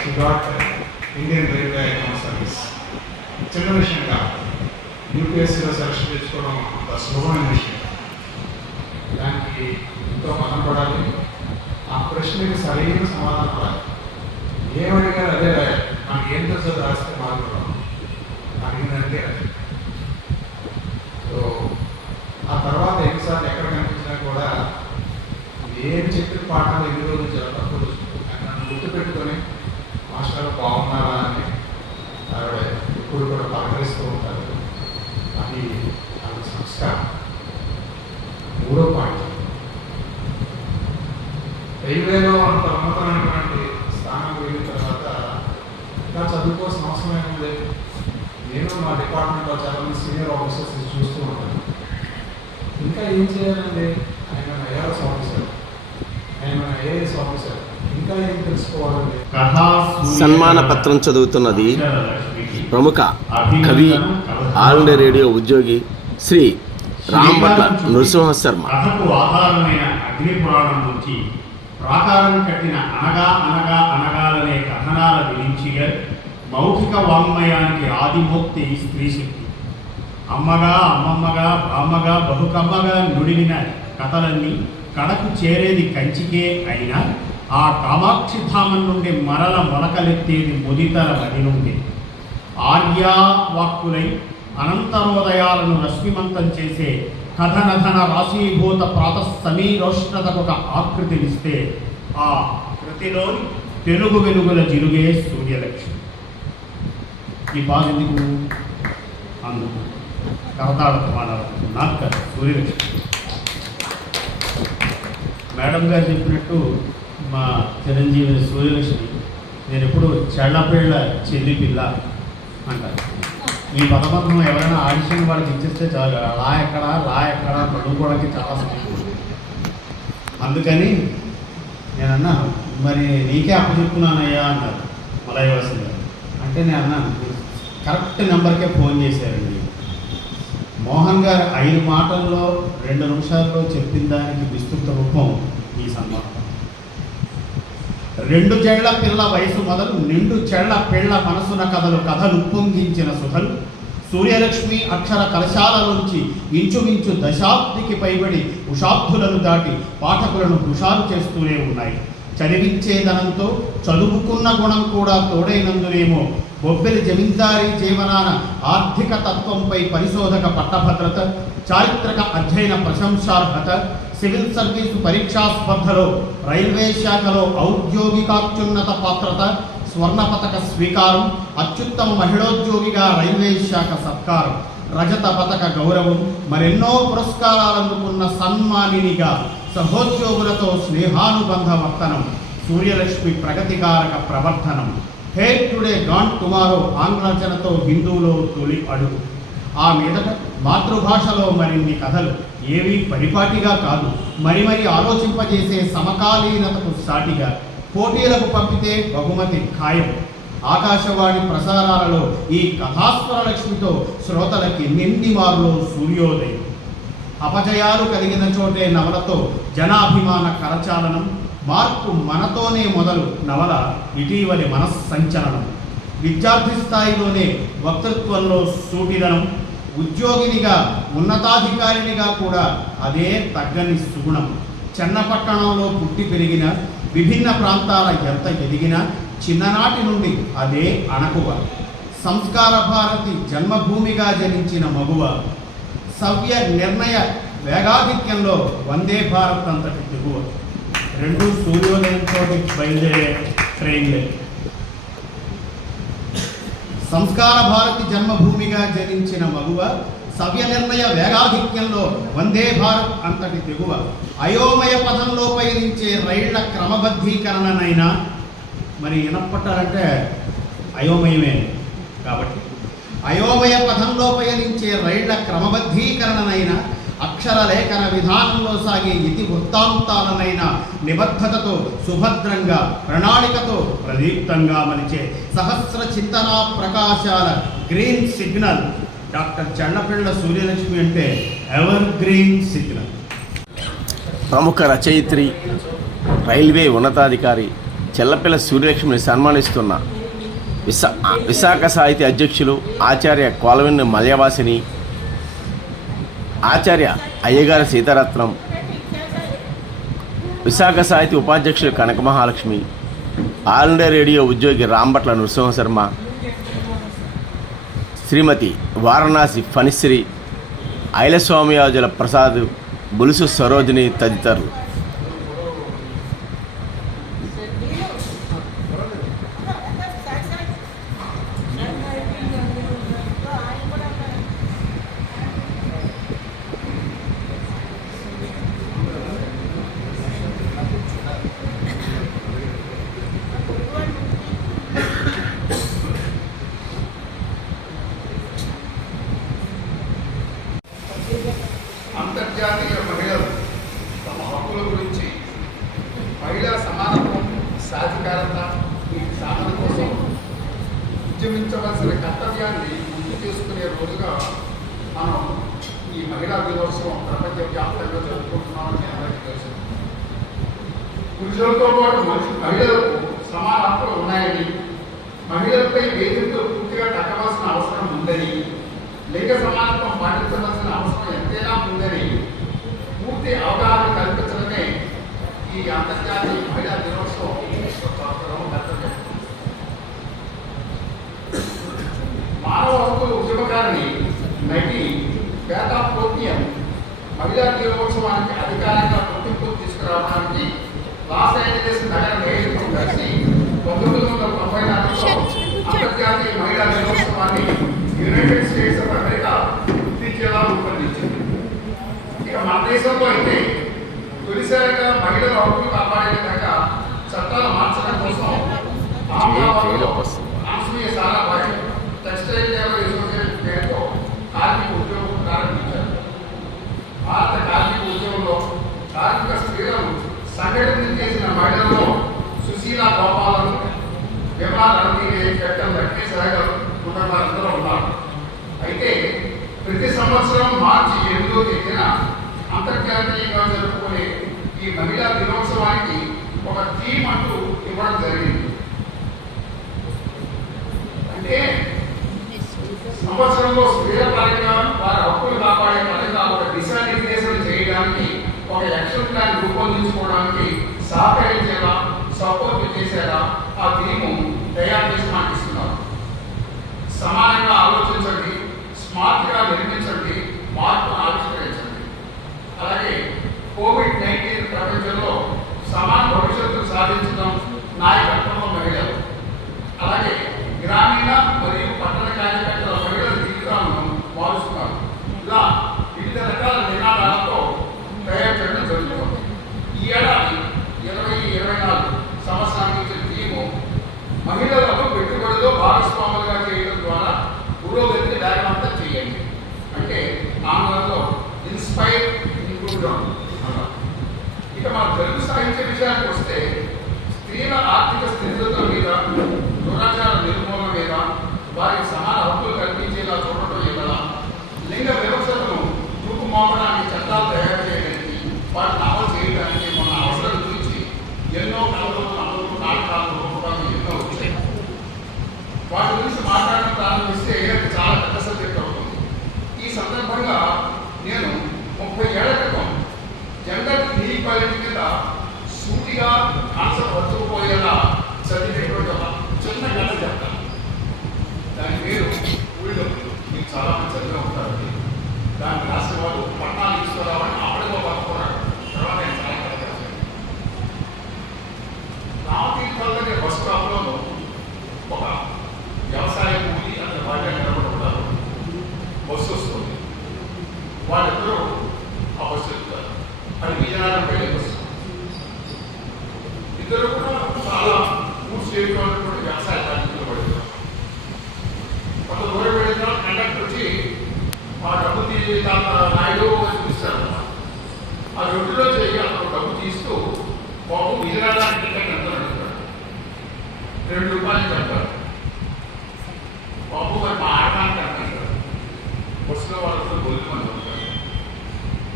She got Indian Railway Account Service. చిన్న విషయం కాదు, యూపీఎస్సీలో సెలక్షన్ తెచ్చుకోవడం అంత సులభమైన విషయం. దానికి ఎంతో మనం పడాలి, ఆ ప్రశ్నకి సరైన సమాధానం పడాలి. ఏమడిగారు అదే రాయాలి. నాకు ఏం తెలుసో రాస్తే మార్పు అడిగిందంటే అదే. సో ఆ తర్వాత ఎన్నిసార్లు ఎక్కడ కనిపించినా కూడా ఏం చెప్పిన పాఠాలు ఎన్ని రోజులు జరగకూడదు నన్ను గుర్తుపెట్టుకొని మాస్టర్ బాగున్నారా అని ఆవిడ ఇప్పుడు కూడా పలకరిస్తూ ఉంటారు. అది ఆవిడ సంస్కారం. మూడో పాయింట్, రైల్వేలో అంత ఉన్నతమైనటువంటి స్థానం వెళ్ళిన తర్వాత ఇంకా చదువుకోవాల్సిన అవసరం ఏముంది. నేను మా డిపార్ట్మెంట్లో చాలామంది సీనియర్ ఆఫీసర్స్ చూస్తూ ఉంటాను. ఇంకా ఏం చేయాలండి, ఆయన ఐఆర్ఎస్ ఆఫీసర్, ఆయన ఐఏఎస్ ఆఫీసర్, ఇంకా ఏం తెలుసుకోవాలండి. సన్మాన పత్రం చదువుతున్నది ప్రముఖ కవి, ఆల్ ఇండియా రేడియో ఉద్యోగి శ్రీ రాంభట్ల నృసింహ శర్మ. కథకు ఆధారమైన అగ్ని పురాణం నుంచి ప్రాకారం కట్టిన అనగా అనగా అనగాలనే కథనాల విరించి మౌఖిక వాంగ్మయానికి ఆదిమూర్తి స్త్రీ శక్తి. అమ్మగా అమ్మమ్మగా బామ్మగా బహుకమ్మగా నుడివిన కథలన్నీ కడకు చేరేది కంచికే అయినా ఆ కామాక్షి ధామం నుండి మరల మొలకలెత్తేది ముదితర బడి నుండి. ఆర్యావాక్కులై అనంతరోదయాలను రశ్మిమంతం చేసే కథనధన రాశీభూత ప్రాతఃసమీరోష్ణతకు ఒక ఆకృతినిస్తే ఆ కృతిలోని తెలుగు వెలుగుల జిలుగే సూర్యలక్ష్మి. ఈ బాధ ఎందుకు? అందుకు కరతాళ నాక్క సూర్యలక్ష్మి. మేడం గారు చెప్పినట్టు మా చిరంజీవి సూర్యలక్ష్మి నేను ఎప్పుడు చెళ్ళపిళ్ళ చెల్లి పిల్ల అంటారు. ఈ పదబంధం ఎవరైనా ఆడిషన్ వాళ్ళకి ఇచ్చేస్తే చాలు, లా ఎక్కడ పడుకోవడానికి చాలా సమయం. అందుకని నేను అన్నాను, మరి నీకే అప్పచెప్పుకున్నానయ్యా అన్నారు మలయవాసి గారు. అంటే నేను అన్నాను, కరెక్ట్ నెంబర్కే ఫోన్ చేశారండి. మోహన్ గారు 5 మాటల్లో 2 నిమిషాల్లో చెప్పిన దానికి విస్తృత రూపం ఈ సన్మానం. 2 చెళ్ల పిల్ల వయసు మొదలు నిండు చెళ్ల పిళ్ల మనసున కథలు ఉప్పొంగించిన సుధలు సూర్యలక్ష్మి అక్షర కలశాలలోంచి ఇంచుమించు దశాబ్దికి పైబడి ఉషాబ్దులను దాటి పాఠకులను హుషారు చేస్తూనే ఉన్నాయి. చదివించేదనంతో చదువుకున్న గుణం కూడా తోడైనందునేమో బొబ్బిలి జమీందారీ జీవనాన ఆర్థిక తత్వంపై పరిశోధక పట్టభద్రత, చారిత్రక అధ్యయన ప్రశంసార్హత, సివిల్ సర్వీసు పరీక్షా స్పర్ధలో రైల్వే శాఖలో ఔద్యోగికాత్యున్నత పాత్రత, స్వర్ణ పతక స్వీకారం, అత్యుత్తమ మహిళోద్యోగిగా రైల్వే శాఖ సత్కారం, రజత పతక గౌరవం, మరెన్నో పురస్కారాలందుకున్న సన్మానినిగా సహోద్యోగులతో స్నేహానుబంధ వర్తనం, సూర్యలక్ష్మి ప్రగతికారక ప్రవర్తనం, హేట్ టుడే గాన్ టుమారో ఆంగ్లజనతో హిందూలో తొలి అడుగు. ఆ మీదట మాతృభాషలో మరిన్ని కథలు, ఏవి పరిపాటిగా కాదు, మరి ఆలోచింపజేసే సమకాలీనతకు సాటిగా, పోటీలకు పంపితే బహుమతి ఖాయం. ఆకాశవాణి ప్రసారాలలో ఈ కథాస్వరలక్ష్మితో శ్రోతలకి నిండి మారులో సూర్యోదయం. అపజయాలు కలిగిన చోటే నవలతో జనాభిమాన కరచాలనం, మార్పు మనతోనే మొదలు నవల ఇటీవలి మనస్సంచలనం. విద్యార్థి స్థాయిలోనే వక్తృత్వంలో సూటిదనం, ఉద్యోగినిగా ఉన్నతాధికారినిగా కూడా అదే తగ్గని సుగుణం. చెన్నపట్టణంలో పుట్టి పెరిగిన, విభిన్న ప్రాంతాల ఎంత ఎదిగిన, చిన్ననాటి నుండి అదే అణకువ. సంస్కార భారతి జన్మభూమిగా జనించిన మగువ. సవ్య నిర్ణయ వేగాధిక్యంలో వందే భారత్ అంతటి దిగువ. 2 సూర్యోదయంతో బయలుదేరే ట్రైన్లే. సంస్కార భారతి జన్మభూమిగా జనించిన మగువ, సవ్య నిర్ణయ వేగాధిక్యంలో వందే భారత్ అంతటి దిగువ. అయోమయ పథంలో పయనించే రైళ్ల క్రమబద్ధీకరణనైనా, మరి వినపట్టాలంటే అయోమయమే కాబట్టి, అయోమయ పథంలో పయనించే రైళ్ల క్రమబద్ధీకరణనైనా, అక్షర లేఖన విధానంలో సాగే ఇతి వృత్తాంతాలనైనా నిబద్ధతతో సుభద్రంగా ప్రణాళికతో ప్రదీప్తంగా మలిచే సహస్ర చింతనా ప్రకాశాల green signal doctor Chellapilla Suryalakshmi అంటే ఎవర్ గ్రీన్ సిగ్నల్. ప్రముఖ రచయిత్రి, రైల్వే ఉన్నతాధికారి చెళ్లపిళ్ల సూర్యలక్ష్మిని సన్మానిస్తున్న విశాఖ సాహితీ అధ్యక్షులు ఆచార్య కోలవెన్ను మల్యవాసిని, ఆచార్య అయ్యగారి సీతారత్నం, విశాఖ సాహితీ ఉపాధ్యక్షులు కనక మహాలక్ష్మి, ఆల్ ఇండియా రేడియో ఉద్యోగి రాంభట్ల నృసింహశర్మ, శ్రీమతి వారణాసి ఫణిశ్రీ, ఐలస్వామియాజుల ప్రసాద్, బులుసు సరోజిని తదితరులు. అంతర్జాతీయ మహిళలు తమ హక్కుల గురించి, మహిళా సమానత్వం, సాధికారత సాధన కోసం ఉద్యమించవలసిన కర్తవ్యాన్ని గుర్తు చేసుకునే రోజుగా మనం ఈ మహిళా దినోత్సవం ప్రపంచవ్యాప్తంగా జరుపుకుంటున్నామని అందరికీ తెలుసు. పురుషులతో పాటు మహిళలకు సమాన హక్కులు ఉన్నాయని, మహిళలపై వేదికలు పూర్తిగా తగ్గవలసిన అవసరం ఉందని, లింగ సమానత్వం పాటించవలసిన అవసరం ఎంతైనా ఉందని పూర్తి అవగాహన కల్పించడమే ఈ అంతర్జాతీయ మహిళా దినోత్సవం కర్తవ్యం. మానవ హక్కుల ఉద్యమకారిణి నటి పేదా పోర్నియన్ మహిళా దినోత్సవానికి అధికారికంగా గుర్తింపు తీసుకురావడానికి లాస్ ఏంజలీస్ నగర మేయర్తో కలిసి 1994లో అంతర్జాతీయ మహిళా దినోత్సవాన్ని యునైటెడ్ స్టేట్స్ ఆఫ్ అమెరికా గుర్తించేలా రూపొందించింది. ఇక మన దేశంలో అయితే తొలిసారిగా మహిళల హక్కులు కాపాడే విధంగా చట్టాలు మార్చడం కోసం Andhra Pradesh Sarabhai textile labour association పేరుతో కార్మిక ఉద్యోగం ప్రారంభించారు. భారత కార్మిక ఉద్యోగంలో కార్మిక స్త్రీలను సంఘటన చేసిన మహిళల్లో సుశీల గోపాలను, విమలా రణదీవి, కెప్టెన్ లక్ష్మీసాయి గారు కుటుంబాలందరూ ఉన్నారు. అయితే ప్రతి సంవత్సరం మార్చి 8వ తేదీన అంతర్జాతీయంగా జరుపుకునే ఈ మహిళా దినోత్సవానికి ఒక థీమ్ అంటూ ఇవ్వడం జరిగింది. అంటే సంవత్సరంలో స్త్రీల పరంగా వారి హక్కులు కాపాడే పరంగా ఒక దిశానిర్దేశం చేయడానికి ఒక యాక్షన్ ప్లాన్ రూపొందించుకోవడానికి సహకరించేలా సపోర్ట్ చేసేలా ఆ థీము తయారు చేసి మనకి ఇస్తున్నారు. సమానంగా ఆలోచించండి, స్మార్ట్గా నిర్మించండి, మార్పును ఆవిష్కరించండి. అలాగే కోవిడ్-19 ప్రపంచంలో సమాన భవిష్యత్తును సాధించడం నాయకత్వంలో మహిళలు, అలాగే గ్రామీణ మరియు పట్టణ కార్యకర్తల మహిళల జీవితాలను మారుస్తున్నారు. ఇలా వివిధ రకాల నినాదాలతో తయారు చేయడం జరుగుతుంది. ఈ ఏడాది 2024 సంవత్సరానికి ఇచ్చిన థీము మహిళలను పెట్టుబడిలో భాగస్వాములుగా చేయడం ద్వారా పురోగతిని వేగవంతం చేయండి. అంటే ఆంగ్లంలో ఇన్స్పైర్ ఇంక్లూడ్. ఇక మన తెలుగు సాహిత్య విషయానికి వస్తే స్త్రీల ఆర్థిక స్థితిగతుల మీద, దురాచార నిర్మూలన మీద, వారికి సమాన హక్కులు కల్పించేలా చూడటం ఎలా, లింగ వ్యవస్థను రూపుమాపడానికి చట్టాలు తయారు చేయడానికి, వాటిని అమలు చేయడానికి మన అవసరం గురించి ఎన్నో కళలు, నమ్మలు, నాటకాలు, రూపకాలు ఎన్నో వచ్చాయి. వాటి గురించి మాట్లాడడం ప్రారంభిస్తే చాలా పెద్ద సబ్జెక్ట్ అవుతుంది. ఈ సందర్భంగా నేను 30 ఏళ్ల క్రితం జెండర్ ఈక్వాలిటీ మీద సూటిగా కాన్సెప్ట్ వచ్చుకుపోయేలా చదివేటువంటి ఒక చిన్న కథ చెప్తాను. దాని పేరు ఊళ్ళో. మీకు చాలా మంది చదివే ఉంటారు. దాన్ని రాసిన వాళ్ళు పట్నాలు తీసుకురావని ఆవిడగా పట్టుకున్నాడు. తర్వాత నేను చాలా కథ రాశాను. రామతీర్థాలనే బస్ స్టాప్లో ఒక వ్యవసాయ కూలి అతని భార్య నిలబడుతున్నారు. బస్సు వస్తుంది. వాళ్ళిద్దరూ ఆ బస్సు ఎక్కుతారు. అది విజయనగరం వెళ్ళే బస్సు. ఇద్దరు కూడా చాలా పూర్తి చేయటువంటి వ్యవసాయ కార్మికులు పడుతున్నారు. కొంత దూరం వెళ్ళిన కండక్టర్ వచ్చి ఆ డబ్బు నాయుడు చూపిస్తారు. ఆ రొడ్డులో చేయి అతను డబ్బు తీస్తూ బాబు విజయనగరానికి టికెట్ ఎంత అడుగుతాడు. 2 రూపాయలు చెప్తారు. బాబు మరి మా ఆడడానికి అంటారు. బస్సులో వాళ్ళతో గొల్లు మంది ఉంటారు.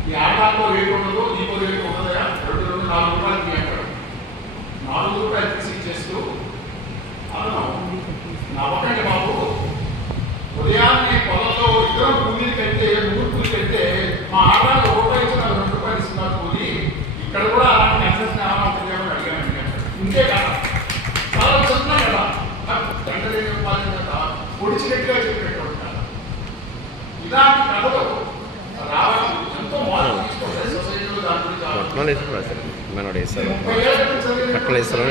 ఈ ఆడదాంట్లో రేటు ఉండదు, నీకో రేటు ఉండదా, 2 4 రూపాయలు తీయంటాడు. 4 రూపాయలు తీసి ఇచ్చేస్తూ అతను నవ్వకండి బాబు, ఉదయాన్నే పొలంలో ఇద్దరు కూలీలు కడితే 3 కూలీలు కడితే మా ఆడవాళ్ళు రూపాయి ఇచ్చిన 2 రూపాయలు ఇస్తున్నారు కూలీ. ఇక్కడ కూడా అలాంటి మెసేజ్ ఏమంటుందేమో అడిగానండి. ఇంకే కదా, చాలా చిన్న కదా, తండ్రి రూపాయలు కదా పొడిచినట్టుగా చెప్పినటువంటి కదా. ఇలాంటి కథలు రావాలి. ఎంతో మార్పు తీసుకోవాలి సొసైటీలో. దాని గురించి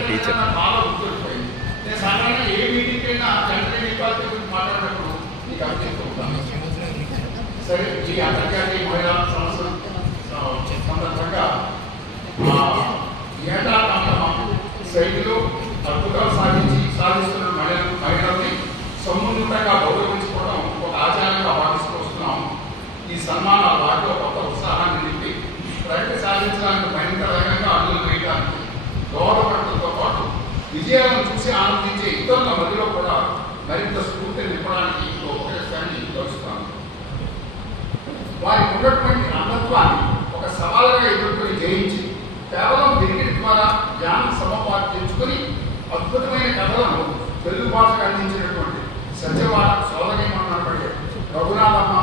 టీచర్ నేను సాధారణ ఏ మీటింగ్ అయినా జెండర్ ఈక్వాలిటీ గురించి మాట్లాడినప్పుడు నీకు అభివృద్ధి ఉంటాను. సరే, ఈ అంతర్జాతీయ మహిళా సంవత్సరం సందర్భంగా ఏటా తమ శైలిలో అద్భుతాలు సాధిస్తున్న మహిళల్ని సమున్నతంగా గౌరవించుకోవడం ఒక ఆచారంగా భావిస్తూ వస్తున్నాం. ఈ సన్మానాలు వాటిలో కొత్త ఉత్సాహాన్ని నింపి ప్రగతి సాధించడానికి మరింత వేగంగా అడుగులు వేయడానికి దోహదపడటంతో పాటు విజయాలను చూసి ఆనందించే ఇతరుల మధ్యలో కూడా మరింత స్ఫూర్తిని నింపడానికి ఉపకరిస్తానని తలుస్తాను. వారికి ఉన్నటువంటి అంధత్వాన్ని ఒక సవాలుగా ఎదుర్కొని జయించి కేవలం వినికిడి ద్వారా జ్ఞానం సమపార్జించుకొని అద్భుతమైన కథలను తెలుగు భాషకు అందించినటువంటి సత్యవాడ సోదరి రఘునాథమ్మ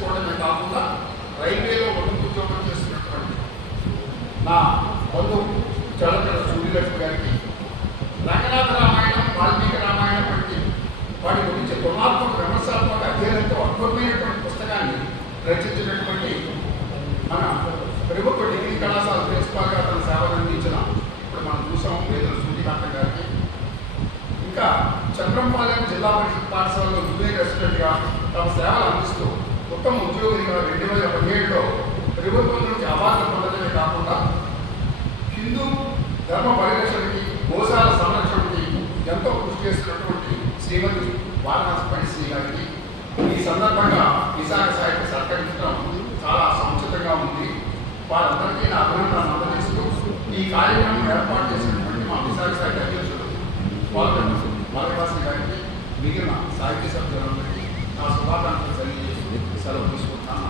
చేసుకోవడమే కాకుండా రైల్వేలో ఉన్నత ఉద్యోగం చేస్తున్నటువంటి నా బంధువు చలకర సూర్యలక్ష్మి గారికి రంగనాథ రామాయణం, వాల్మీకి రామాయణం వంటి వాటి గురించి గుణాత్మక విమర్శాత్మక అధ్యయనంతో అద్భుతమైనటువంటి పుస్తకాన్ని రచించినటువంటి మన ప్రభుత్వ డిగ్రీ కళాశాల ప్రిన్సిపాల్గా తన సేవలు అందించిన ఇప్పుడు మనం చూసాం వేదుల సూర్యకాంత గారికి, ఇంకా చంద్రంపాలెం జిల్లా పరిషత్ పాఠశాలలో జూనియర్ అసిస్టెంట్గా తమ సేవలు అందిస్తూ ఉత్తమ ఉద్యోగిగా 2017లో ప్రభుత్వం నుంచి అవార్డులు పొందడమే కాకుండా హిందూ ధర్మ పరిరక్షణకి, గోశాల సంరక్షణకి ఎంతో కృషి చేస్తున్నటువంటి శ్రీమతి వారణాసి పండిశ్రీ గారికి ఈ సందర్భంగా విశాఖ సాహిత్య సత్కరించడం చాలా సముచితంగా ఉంది. వారందరికీ నా అభినందనలు అందజేస్తూ ఈ కార్యక్రమం ఏర్పాటు చేసినటువంటి మా విశాఖ సాహిత్య అధ్యక్షుడు వారణాసి గారికి, మిగిలిన సాహిత్య సభ్యులందరికీ నా శుభాకాంక్షలు తెలియజేస్తూ సెలవు తీసుకుంటాను.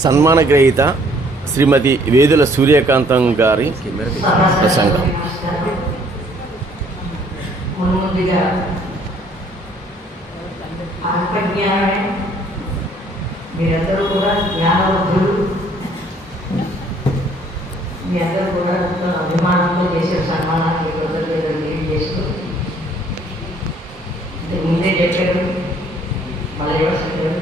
సన్మాన గ్రహీత శ్రీమతి వేదుల సూర్యకాంతం గారి ప్రసంగం. ముందుగా ఆత్మజ్ఞానమే, మీరందరూ కూడా జ్ఞానవంతులు, మీ అందరూ కూడా అభిమానంతో చేసే సన్మానాన్ని తెలియజేస్తూ ముందే చెప్పారు మళ్ళీ చెప్పారు,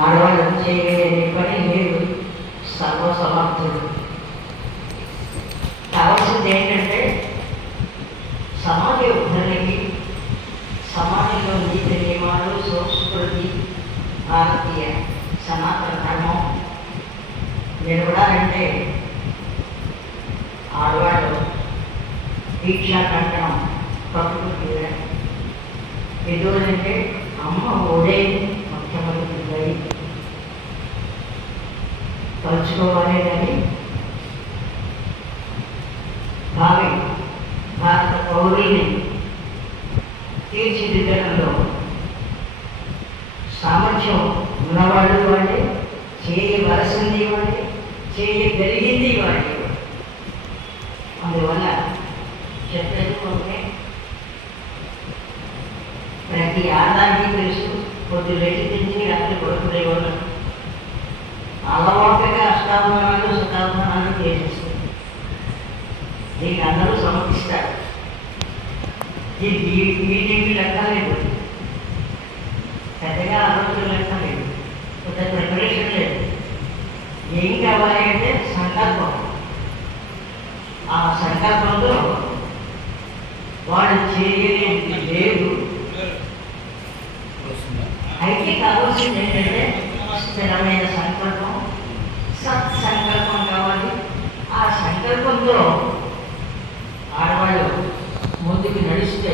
ఆడవాళ్ళు చేయలేని పని మీరు సర్వసమర్థులు. కావాల్సింది ఏంటంటే సమాజ ఉద్ధరణకి, సమాజంలో నీతి నియమాలు, సంస్కృతి, భారతీయ సనాతన ధర్మం నిలబడాలంటే ఆడవాళ్ళు దీక్షా కంఠం పట్టుకు ఎదురంటే అమ్మ ఓడే ముఖ్యమంత్రి తలుచుకోవాలి కానీ భారత పౌరుల్ని తీర్చిదిద్దడంలో సామర్థ్యం ఉన్నవాళ్ళు వాళ్ళే, చేయవలసింది వాళ్ళే, చేయగలిగింది వాళ్ళే. అందువల్ల చెప్పేది ప్రతి ఆదానికి తెలుసు, కొద్ది రెడ్డి తిండి రాత్రి పడుకునేవాళ్ళు అలవాటుగా అష్టావధానాలు శతావధానాలు చేసేస్తుంది. దీనికి అందరూ సమర్పిస్తారు. మీటింగ్ లెక్క లేదు, పెద్దగా ఆలోచన లెక్క లేదు, పెద్ద ప్రిపరేషన్ లేదు. ఏం కావాలి అంటే సంకల్పం. ఆ సంకల్పంలో వాడు చేయలేని లేదు. అయితే కావాల్సింది ఏంటంటే స్థిరమైన సంకల్పం, సత్సంకల్పం కావాలి. ఆ సంకల్పంతో ఆడవాళ్ళు ముందుకు నడిస్తే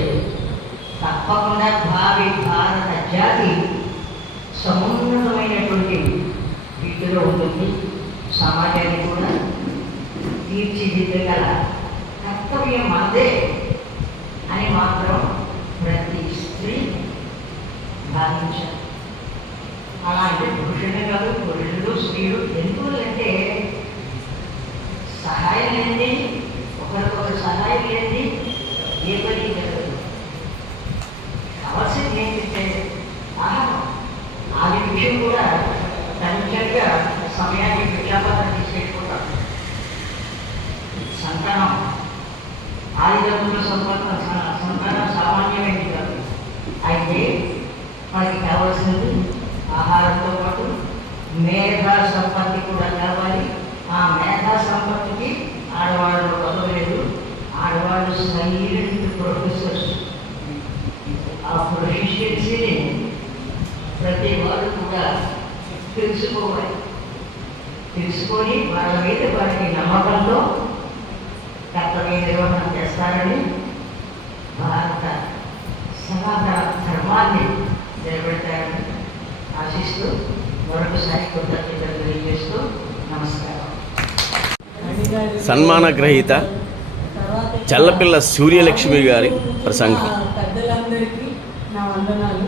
తప్పకుండా భావి భారత జాతి సమున్నతమైనటువంటి రీతిలో ఉంటుంది. సమాజాన్ని కూడా తీర్చిదిద్దగల కర్తవ్యం అదే అని మాత్రం ప్రతి స్త్రీ భావించాలి. అలాంటి పురుషులు కాదు, పురుషులు స్త్రీలు ఎందుకంటే సహాయం లేనిది, ఒకరికొకరు సహాయం లేనిది ఏ పని జరగదు. కావాల్సింది ఏంటంటే ఆహారం. ఆది విషయం కూడా తనిఖీగా సమయాన్ని విజ్ఞాపన తీసుకెళ్ళిపోతాం. సంతానం ఆదిదంతుల సంతానం సామాన్యమైనది కాదు. అయితే మనకి కావాల్సింది ఆహారంతో పాటు మేధా సంపత్తి కూడా కావాలి. ఆ మేధా సంపత్తికి ఆడవాళ్ళు వదలలేదు. ఆడవాళ్ళు సైలెంట్ ప్రొఫెసర్స్. ఆ ప్రొఫిషియన్సీని ప్రతి వాళ్ళు కూడా తెలుసుకోవాలి. తెలుసుకొని వాళ్ళ మీద వారికి నమ్మకంతో కర్తవ్య నిర్వహణ చేస్తారని భారత సనాతన ధర్మాన్ని నిలబెడతారని ఆశిస్తూ మరొకసారి కృతజ్ఞతలు తెలియజేస్తూ నమస్కారం. సన్మాన గ్రహీత చల్లపిల్ల సూర్యలక్ష్మి గారి ప్రసంగం. పెద్దలందరికీ నా వందనాలు.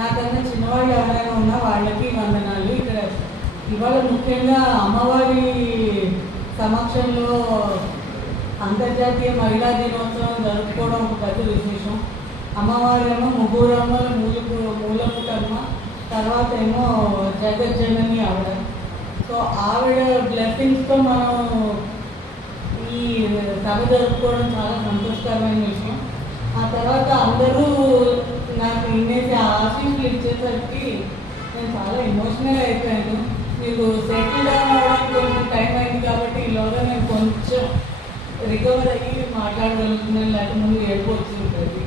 నాకన్నా చిన్నవాళ్ళు ఎవరైనా ఉన్నా వాళ్ళకి వందనాలు. ఇక్కడ ఇవాళ ముఖ్యంగా అమ్మవారి సమక్షంలో అంతర్జాతీయ మహిళా దినోత్సవం జరుపుకోవడం ఒక పెద్ద విశేషం. అమ్మవారేమో ముగ్గురమ్మల మూలపుటమ్మ, తర్వాత ఏమో జగజ్జనని ఆవిడ. సో ఆవిడ బ్లెస్సింగ్స్తో మనం ఈ సభ జరుపుకోవడం చాలా సంతోషకరమైన విషయం. ఆ తర్వాత అందరూ నాకు ఇన్నేసి ఆశీస్సులు ఇచ్చేసరికి నేను చాలా ఎమోషనల్ అయిపోయాను. మీకు సెటిల్ డౌన్ అవ్వడానికి కొంచెం టైం అయింది కాబట్టి ఈలోగా నేను కొంచెం రికవర్ అయ్యి మాట్లాడగలుగుతున్నాను, లేకపోతే ముందు ఏడుపు ఉంటుంది.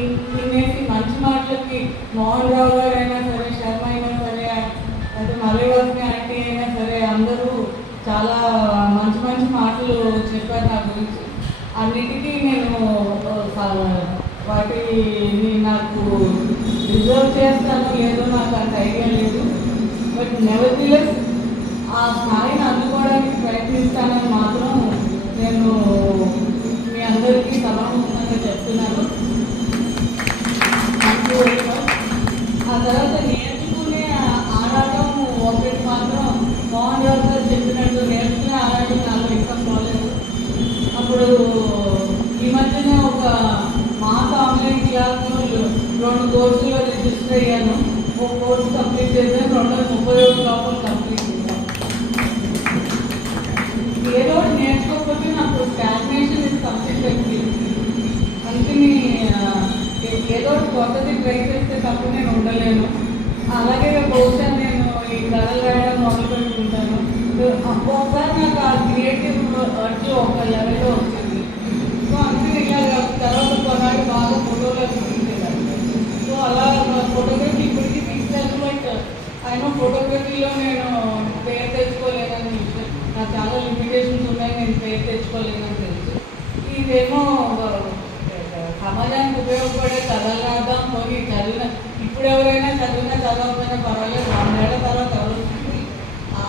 ఇన్నేసి మంచి మాటలకి మోహన్ రావు గారు అయినా సరే, శర్మ అయినా సరే, అంటే మల్లెవాసిని ఆంటీ అయినా సరే, అందరూ చాలా మంచి మంచి మాటలు చెప్పారు నా గురించి. అన్నిటికీ నేను వాటిని నాకు రిజర్వ్ చేస్తానో లేదో నాకు అంత ఐడియా లేదు. బట్ నెవర్దిలెస్ ఆ స్థాయిని అందుకోవడానికి ప్రయత్నిస్తానని మాత్రం నేను మీ అందరికీ సభాముఖంగా చెప్తున్నాను. ఆ తర్వాత నేర్చుకునే ఆరాటం ఒకటి మాత్రం మోహన్ రావు గారు చెప్పినట్టు నేర్చుకునే ఆరాటం నాలో ఇంకా పోలేదు. అప్పుడు ఈ మధ్యనే ఒక మాస్ ఆన్లైన్ క్లాస్లో 2 కోర్సులో రిజిస్టర్ అయ్యాను. ఒక కోర్సు కంప్లీట్ చేశాను, 230 లోపల కంప్లీట్ చేశాను. ఏదో నేర్చుకోకపోతే నాకు స్టాగ్నేషన్ ఇది కంప్లీట్ అయిపోయింది. అందుకని ఏదో కొత్తది ట్రై చేస్తే తప్ప నేను ఉండలేను. అలాగే బహుశా నేను ఈ కథలు రాయడం మొదలు పెట్టుకుంటాను. ఒక్కొక్కసారి నాకు ఆ క్రియేటివ్ అర్జు ఒక లెవెల్లో వచ్చింది. సో అందుకని ఇలా తర్వాత కొన్నాళ్ళు బాగా ఫోటోలు తీసేదాన్ని. సో అలా ఫోటోగ్రఫీ ఇప్పటికీ తీసాను. బట్ అయినా ఫోటోగ్రఫీలో నేను పేరు తెచ్చుకోలేదని విషయం, నాకు చాలా లిమిటేషన్స్ ఉన్నాయి, నేను పేరు తెచ్చుకోలేదని తెలుసు. ఇదేమో సమాజానికి ఉపయోగపడే కథలు రాద్దాం పోయి చదివిన, ఇప్పుడు ఎవరైనా చదవకపోయినా పర్వాలేదు, 100 ఏళ్ల తర్వాత చదువుతుంది.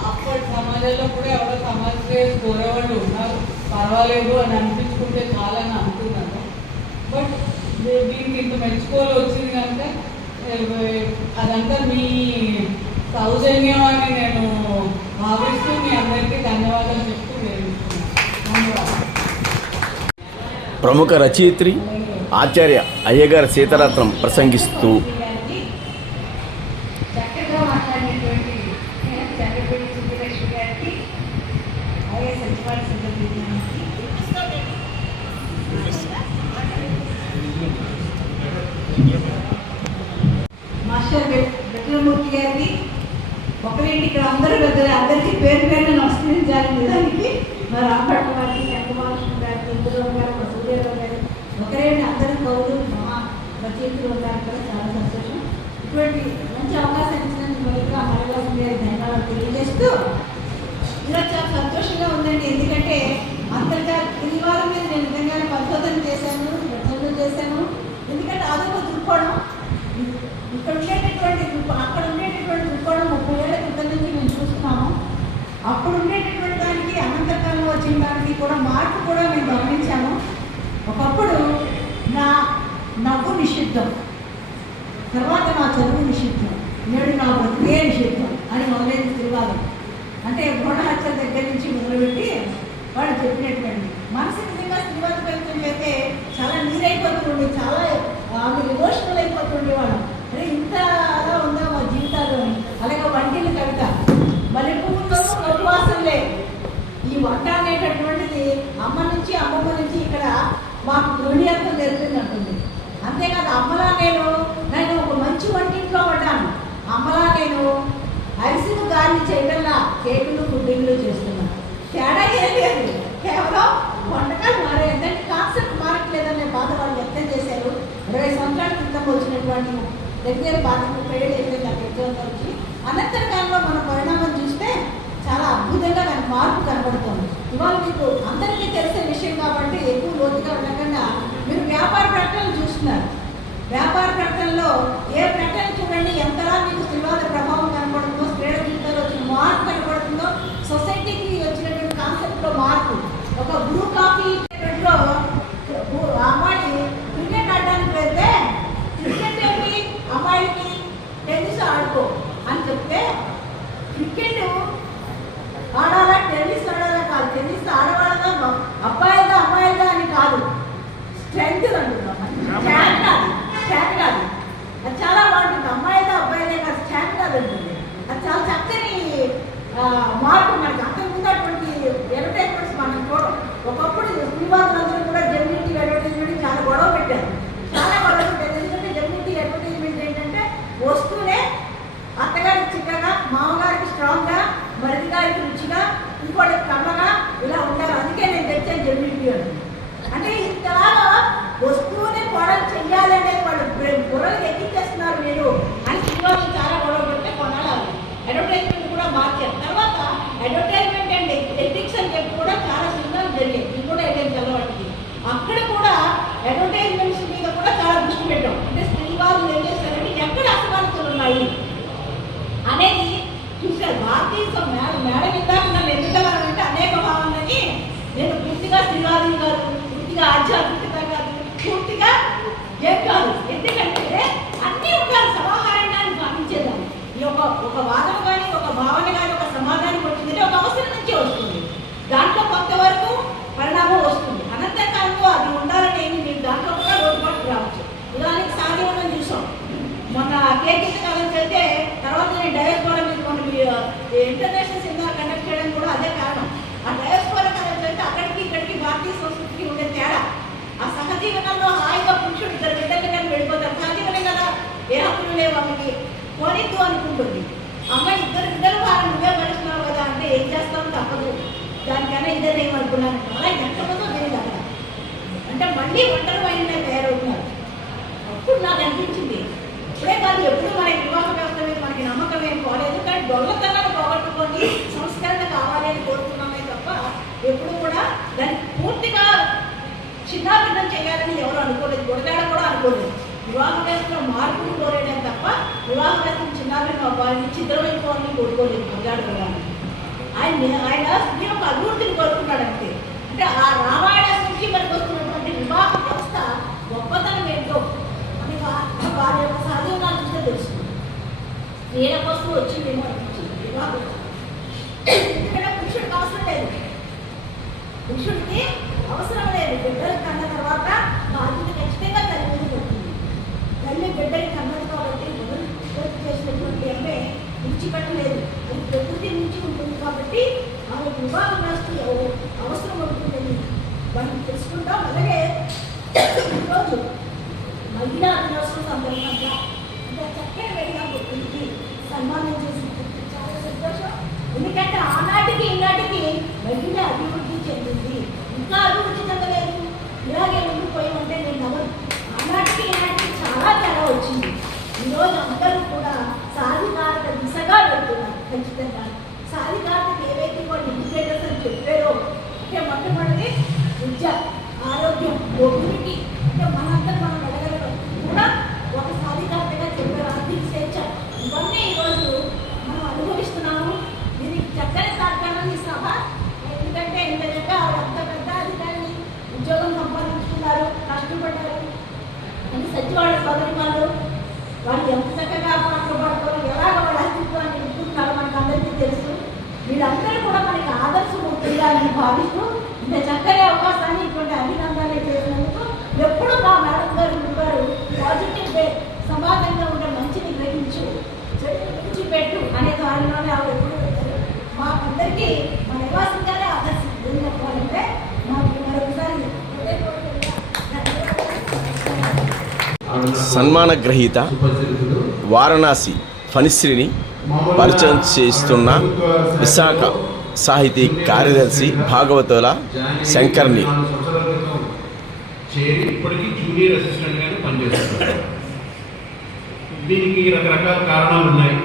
అప్పటి సమాజంలో కూడా ఎవరో సమాజ శ్రేయస్ కోరేవాళ్ళు ఉన్నారు, పర్వాలేదు అని అనిపించుకుంటే చాలా అని అనుకున్నాను. బట్ దీనికి ఇంత మెచ్చుకోలు వచ్చింది కనుక అదంతా మీ సౌజన్యం అని నేను భావిస్తూ మీ అందరికీ ధన్యవాదాలు చెప్తూ ధన్యవాదాలు. ప్రముఖ రచయిత్రి ఆచార్య అయ్యగారి సీతారత్నం ప్రసంగిస్తూ చక్కగా మాట్లాడినటువంటి చక్కపల్లి సుబ్బలక్ష్మి గారికి, అలాగే సచివాలయ సభ్యులకి, మాస్టర్ వెట్లమూర్తి గారికి, ఒకరేంటి ఇక్కడ అందరూ పెద్దలు, అందరికీ పేరు పేరున నమస్కరించాలి. నిజానికి మా రాంపట్ల వారికి, శంకరమహాలక్ష్మి గారికి, ఇంద్రరావు గారు, మా సూర్యరావు గారు, ఒకరేంటి అందరూ కౌలు మా రచయితలు ఉన్నారు కదా, చాలా సంతోషం. ఇటువంటి మంచి అవకాశం ఇచ్చినందుకు మొదలుగా మల్లెవాసిని గారి ధన్యవాదాలు తెలియజేస్తూ, ఈరోజు చాలా సంతోషంగా ఉందండి. ఎందుకంటే ఈ వారం మీద నేను నిజంగా పరిశోధన చేశాను, రచనలు చేశాను. ఎందుకంటే అదొక దృక్కోణం, ఇక్కడ ఉండేటటువంటి అక్కడ ఉండేటటువంటి దృక్కోణం 30 ఏళ్ల క్రితం నుంచి మేము చూస్తున్నాము. అప్పుడు ఉండేటటువంటి దానికి అనంతకాలంలో వచ్చిన దానికి కూడా మార్పు కూడా మేము గమనించాము. ఒకప్పుడు నా నవ్వు నిషిద్ధం, తర్వాత నా చదువు నిషిద్ధం, నేడు నా బ్రతికే నిషిద్ధం అని మొదలైన తిరువాదం. అంటే భ్రూణహత్య దగ్గర నుంచి మొదలుపెట్టి వాళ్ళు చెప్పినటువంటి మనసు నిజంగా తిరువాద ప్రయత్నం చేస్తే చాలా నీరైపోతుండే, చాలా ఆమె ఎమోషనల్ అయిపోతుండే వాళ్ళు. అరే ఇంతగా ఉందా మా జీవితాలు. అలాగే వంటిల్లు కవిత, మళ్ళీ పువ్వుల్లో ఉపవాసంలే. ఈ వంట అనేటటువంటిది అమ్మ నుంచి అమ్మమ్మ నుంచి ఇక్కడ మాకు గృహణీయత్వం తెలిసింది అంటుంది. అంతేకాదు అమ్మలా నేను ఒక మంచి వంటింట్లో పడ్డాను. అమ్మలా నేను అరిసిన గాలి చేయడంలా కేకులు పుడ్డింగ్లు చేస్తున్నాను. తేడా ఏం లేదు, కేవలం వంటకాలు మారే, దానికి కాన్సెప్ట్ మారట్లేదనే బాధ వాళ్ళు వ్యక్తం చేశారు. 20 సంవత్సరాల క్రితం వచ్చినటువంటి దగ్గర బాధ 30 ఏళ్ళు అయితే నాకు ఎగ్జామ్తో వచ్చి అనంతర కాలంలో మన పరిణామం చూస్తే చాలా అద్భుతంగా దానికి మార్పు కనబడుతుంది. ఇవాళ మీకు అందరికీ తెలిసే విషయం కాబట్టి ఎక్కువ లోతుగా ఉండకుండా మీరు వ్యాపార ప్రకటనలు చూస్తున్నారు. వ్యాపార ప్రకటనలో ఏ ప్రకటన చూడండి ఎంతలా మీకు తిరువాద ప్రభావం కనబడుతుందో, స్త్రీల జీవితంలో వచ్చిన మార్పు కనబడుతుందో, సొసైటీకి వచ్చినటువంటి కాన్సెప్ట్లో మార్పు. ఒక బ్రూ కాఫీ లో అమ్మాయి క్రికెట్ ఆడడానికి వెళ్తే క్రికెట్ ఏంటి అమ్మాయికి టెన్నిస్ ఆడుకో అని చెప్తే, క్రికెట్ ఆడాలా టెన్నిస్ ఆడాలా కాదు, టెన్నిస్ ఆడవాళ్ళదా అబ్బాయిదా అమ్మాయిదా అని కాదు, స్ట్రెంగ్త్ అంటున్నాం. చేత కాదు అది చాలా బాగుంటుంది. అమ్మాయితో అబ్బాయిలే కాదు, చేత కాదు ఉంటుంది. అది చాలా చక్కని మార్పు. మనకి అంతకుముందు అటువంటి అడ్వర్టైజ్మెంట్స్ మనం చూడం. ఒకప్పుడు శ్రీవాసులందరూ కూడా జెమినిటీ అడ్వర్టైజ్మెంట్ చాలా గొడవ పెట్టారు, చాలా గొడవ పెట్టారు. ఎందుకంటే జెమినిటీ అడ్వర్టైజ్మెంట్ ఏంటంటే వస్తూనే అత్తగారికి చిక్కగా, మామగారికి స్ట్రాంగ్గా, మరిది గారికి రుచిగా, ఇంకోటి కమ్మగా ఇలా ఉండాలి. అందుకే నేను తెచ్చాను జెమినిటీ అని. అంటే ఇంతలాగా వస్తూనే గొడవ చెయ్యాలనేది వాళ్ళు బుర్రలు ఎక్కించేస్తున్నారు మీరు అని శ్రీవాసులు చాలా గొడవ పెడితే కొనాలి. అడ్వర్టైజ్మెంట్ కూడా మార్చారు. తర్వాత అడ్వర్టైజ్మెంట్ అండ్ ఎథిక్స్ అని చెప్పి కూడా చాలా సినిమాలు జరిగాయి. ఇది కూడా వెళ్ళాను చల్లవాటికి. అక్కడ కూడా అడ్వర్టైజ్మెంట్స్ మీద కూడా చాలా దృష్టి పెట్టాం. అంటే స్త్రీవాదులు ఏం చేస్తారంటే ఎక్కడ అసమానతలు ఉన్నాయి అనేది చూశారు. భారతీయ మేడం ఇందాక నన్ను ఎందుకన్నారంటే అనేక భావనని నేను పూర్తిగా స్త్రీవాదులు కాదు, పూర్తిగా ఆధ్యాత్మికత కాదు, పూర్తిగా ఏం కాదు. ఎందుకంటే అన్నీ ఉండాలి, సమాహారాన్ని భావించేదాన్ని. ఈ ఒక వాదన కానీ, ఒక భావన కానీ, ఒక సమాధానం వచ్చిందంటే ఒక అవసరం నుంచే వస్తుంది. దాంట్లో కొంత వరకు పరిణామం వస్తుంది. అనంతకాలంలో అది ఉండాలని ఏమి మీరు దాంట్లో కూడా లోటుపాటు రావచ్చు. ఉదాహరణకి సాధ్యమని చూసాం. మొన్న కేకీత కాలం వెళ్తే తర్వాత నేను డయాస్పోరా మీద మొన్న ఇంటర్నేషనల్ సినిమా కండక్ట్ చేయడానికి కూడా అదే కారణం. ఆ డయాస్పోరా కాలం వెళ్తే అక్కడికి ఇక్కడికి భారతీయ సంస్కృతికి ఉండే తేడా. ఆ సహజీవనంలో హాయిగా పురుషుడు ఇద్దరు బిడ్డలు కానీ వెళ్ళిపోతారు. సహజీవనం కదా, ఏ హక్కులు లేవు ఆమెకి, పోనిద్దు అనుకుంటుంది. అమ్మాయి ఇద్దరు బిడ్డలు వారిని నువ్వే భరిస్తున్నావు కదా అంటే ఏం చేస్తావు, తప్పదు, దానికైనా ఇద్దరు ఏమనుకున్నాను. అలా ఎంతమందో తెలియదు అక్కడ. అంటే మళ్ళీ ఒంటరి వైన తయారవుతున్నారు. అప్పుడు నాకు అనిపించింది, ఇప్పుడే కాదు ఎప్పుడు మన వివాహ వ్యవస్థ మీద మనకి నమ్మకం ఏం పోలేదు. కానీ దొంగతనాన్ని పోగొట్టుకొని సంస్కరణ కావాలి అని కోరుకున్నామే తప్ప ఎప్పుడు కూడా దాన్ని పూర్తిగా చిన్నాభిన్నం చేయాలని ఎవరు అనుకోలేదు. గురగాడ కూడా అనుకోలేదు. వివాహ వ్యవస్థలో మార్పులు కోరేయడం తప్ప వివాహ వ్యవస్థను చిన్నాభిన్నం అవ్వాలని, చిత్రమైపోవాలని కోరుకోలేదు గురగాడ కూడా. ఆయన స్త్రీ ఒక అభివృద్ధిని కోరుకున్నాడు అంతే. అంటే ఆ రామాయణం నుంచి మనకు వస్తున్నటువంటి వివాహ వ్యవస్థ గొప్పతనం ఏంటో అని వారి యొక్క సాధీనాలు చూస్తే తెలుస్తుంది. స్త్రీల కోసం వచ్చిందేమో అనిపించింది వివాహం. ఎందుకంటే పురుషుడికి అవసరం లేదు, పురుషుడికి అవసరం లేదు. బిడ్డలు కన్న తర్వాత బాధ్యత ఖచ్చితంగా తల్లి ముందు పడుతుంది. తల్లి బిడ్డని కన్నది కాబట్టి మొదలు చేసినటువంటి అంటే విడిచిపెట్టలేదు, అది ప్రకృతి నుంచి ఉంటుంది. కాబట్టి ఆమె వివాహ వ్యవస్థ అవసరం ఉంటుందని మనం తెలుసుకుంటాం. అలాగే ఈరోజు మహిళా దినోత్సవం సందర్భంగా ఇంకా చక్కని మహిళా గుర్తించి సన్మానం చేసి చాలా సంతోషం. ఎందుకంటే ఆనాటికి ఈనాటికి మహిళ అభివృద్ధి చెందింది, ఇంకా అభివృద్ధి చెందలేదు, ఇలాగే ఉండిపోయి ఉంటే నేను నవ్వను. ఆనాటికి ఈనాటికి చాలా తేడా వచ్చింది. ఈరోజు అందరూ కూడా సాధికారత దిశగా వెళ్తున్నారు. ఖచ్చితంగా సాధికారతకి ఏవైతే వాళ్ళు ఇండికేటర్స్ అని చెప్పారో, అంటే మొట్టమొదటి విద్య, ఆరోగ్యం, మొబిలిటీ, అంటే మనంతా మనం ఎడగలగడం కూడా ఒక సాధికారతగా చెప్పారు. ఆర్థిక స్వేచ్ఛ, ఇవన్నీ ఈరోజు మనం అనుభవిస్తున్నాము. దీనికి చక్కని తార్కాణం ఈ సభ. ఎందుకంటే ఇంత అంత పెద్ద అధికారిని ఉద్యోగం సంపాదించుకున్నారు, కష్టపడ్డారు అని సచివాలయ సోదరిమాలు వాళ్ళు ఎంత చక్కగా పాటలు ఎలాగ వాళ్ళ అస్తిత్వాన్ని నింపుతున్నారు మనకు అందరికీ తెలుసు. వీళ్ళందరూ కూడా మనకి ఆదర్శమవుతుందా అని భావిస్తూ ఇంత చక్కని అవకాశాన్ని ఇటువంటి అభినందనలు చేసినందుకు ఎప్పుడు మా మేడం గారు పాజిటివ్ వే, సమాజంగా ఉండే మంచిని గ్రహించు, చెడుని విడిచిపెట్టు అనే దానిలోనే ఆవిడ ఎప్పుడు పెట్టారు. మాకందరికీ మా నివాసంగానే ఆదర్శం. ఏం చెప్పాలంటే మాకు మరొకసారి సన్మాన గ్రహీత వారణాసి ఫణిశ్రీని పరిచయం చేస్తున్న విశాఖ సాహితీ కార్యదర్శి భాగవతుల శంకర్ని. చేరి ఇప్పటికీ జూనియర్ అసిస్టెంట్గానే పనిచేస్తున్నారు. దీనికి రకరకాల కారణాలు ఉన్నాయి.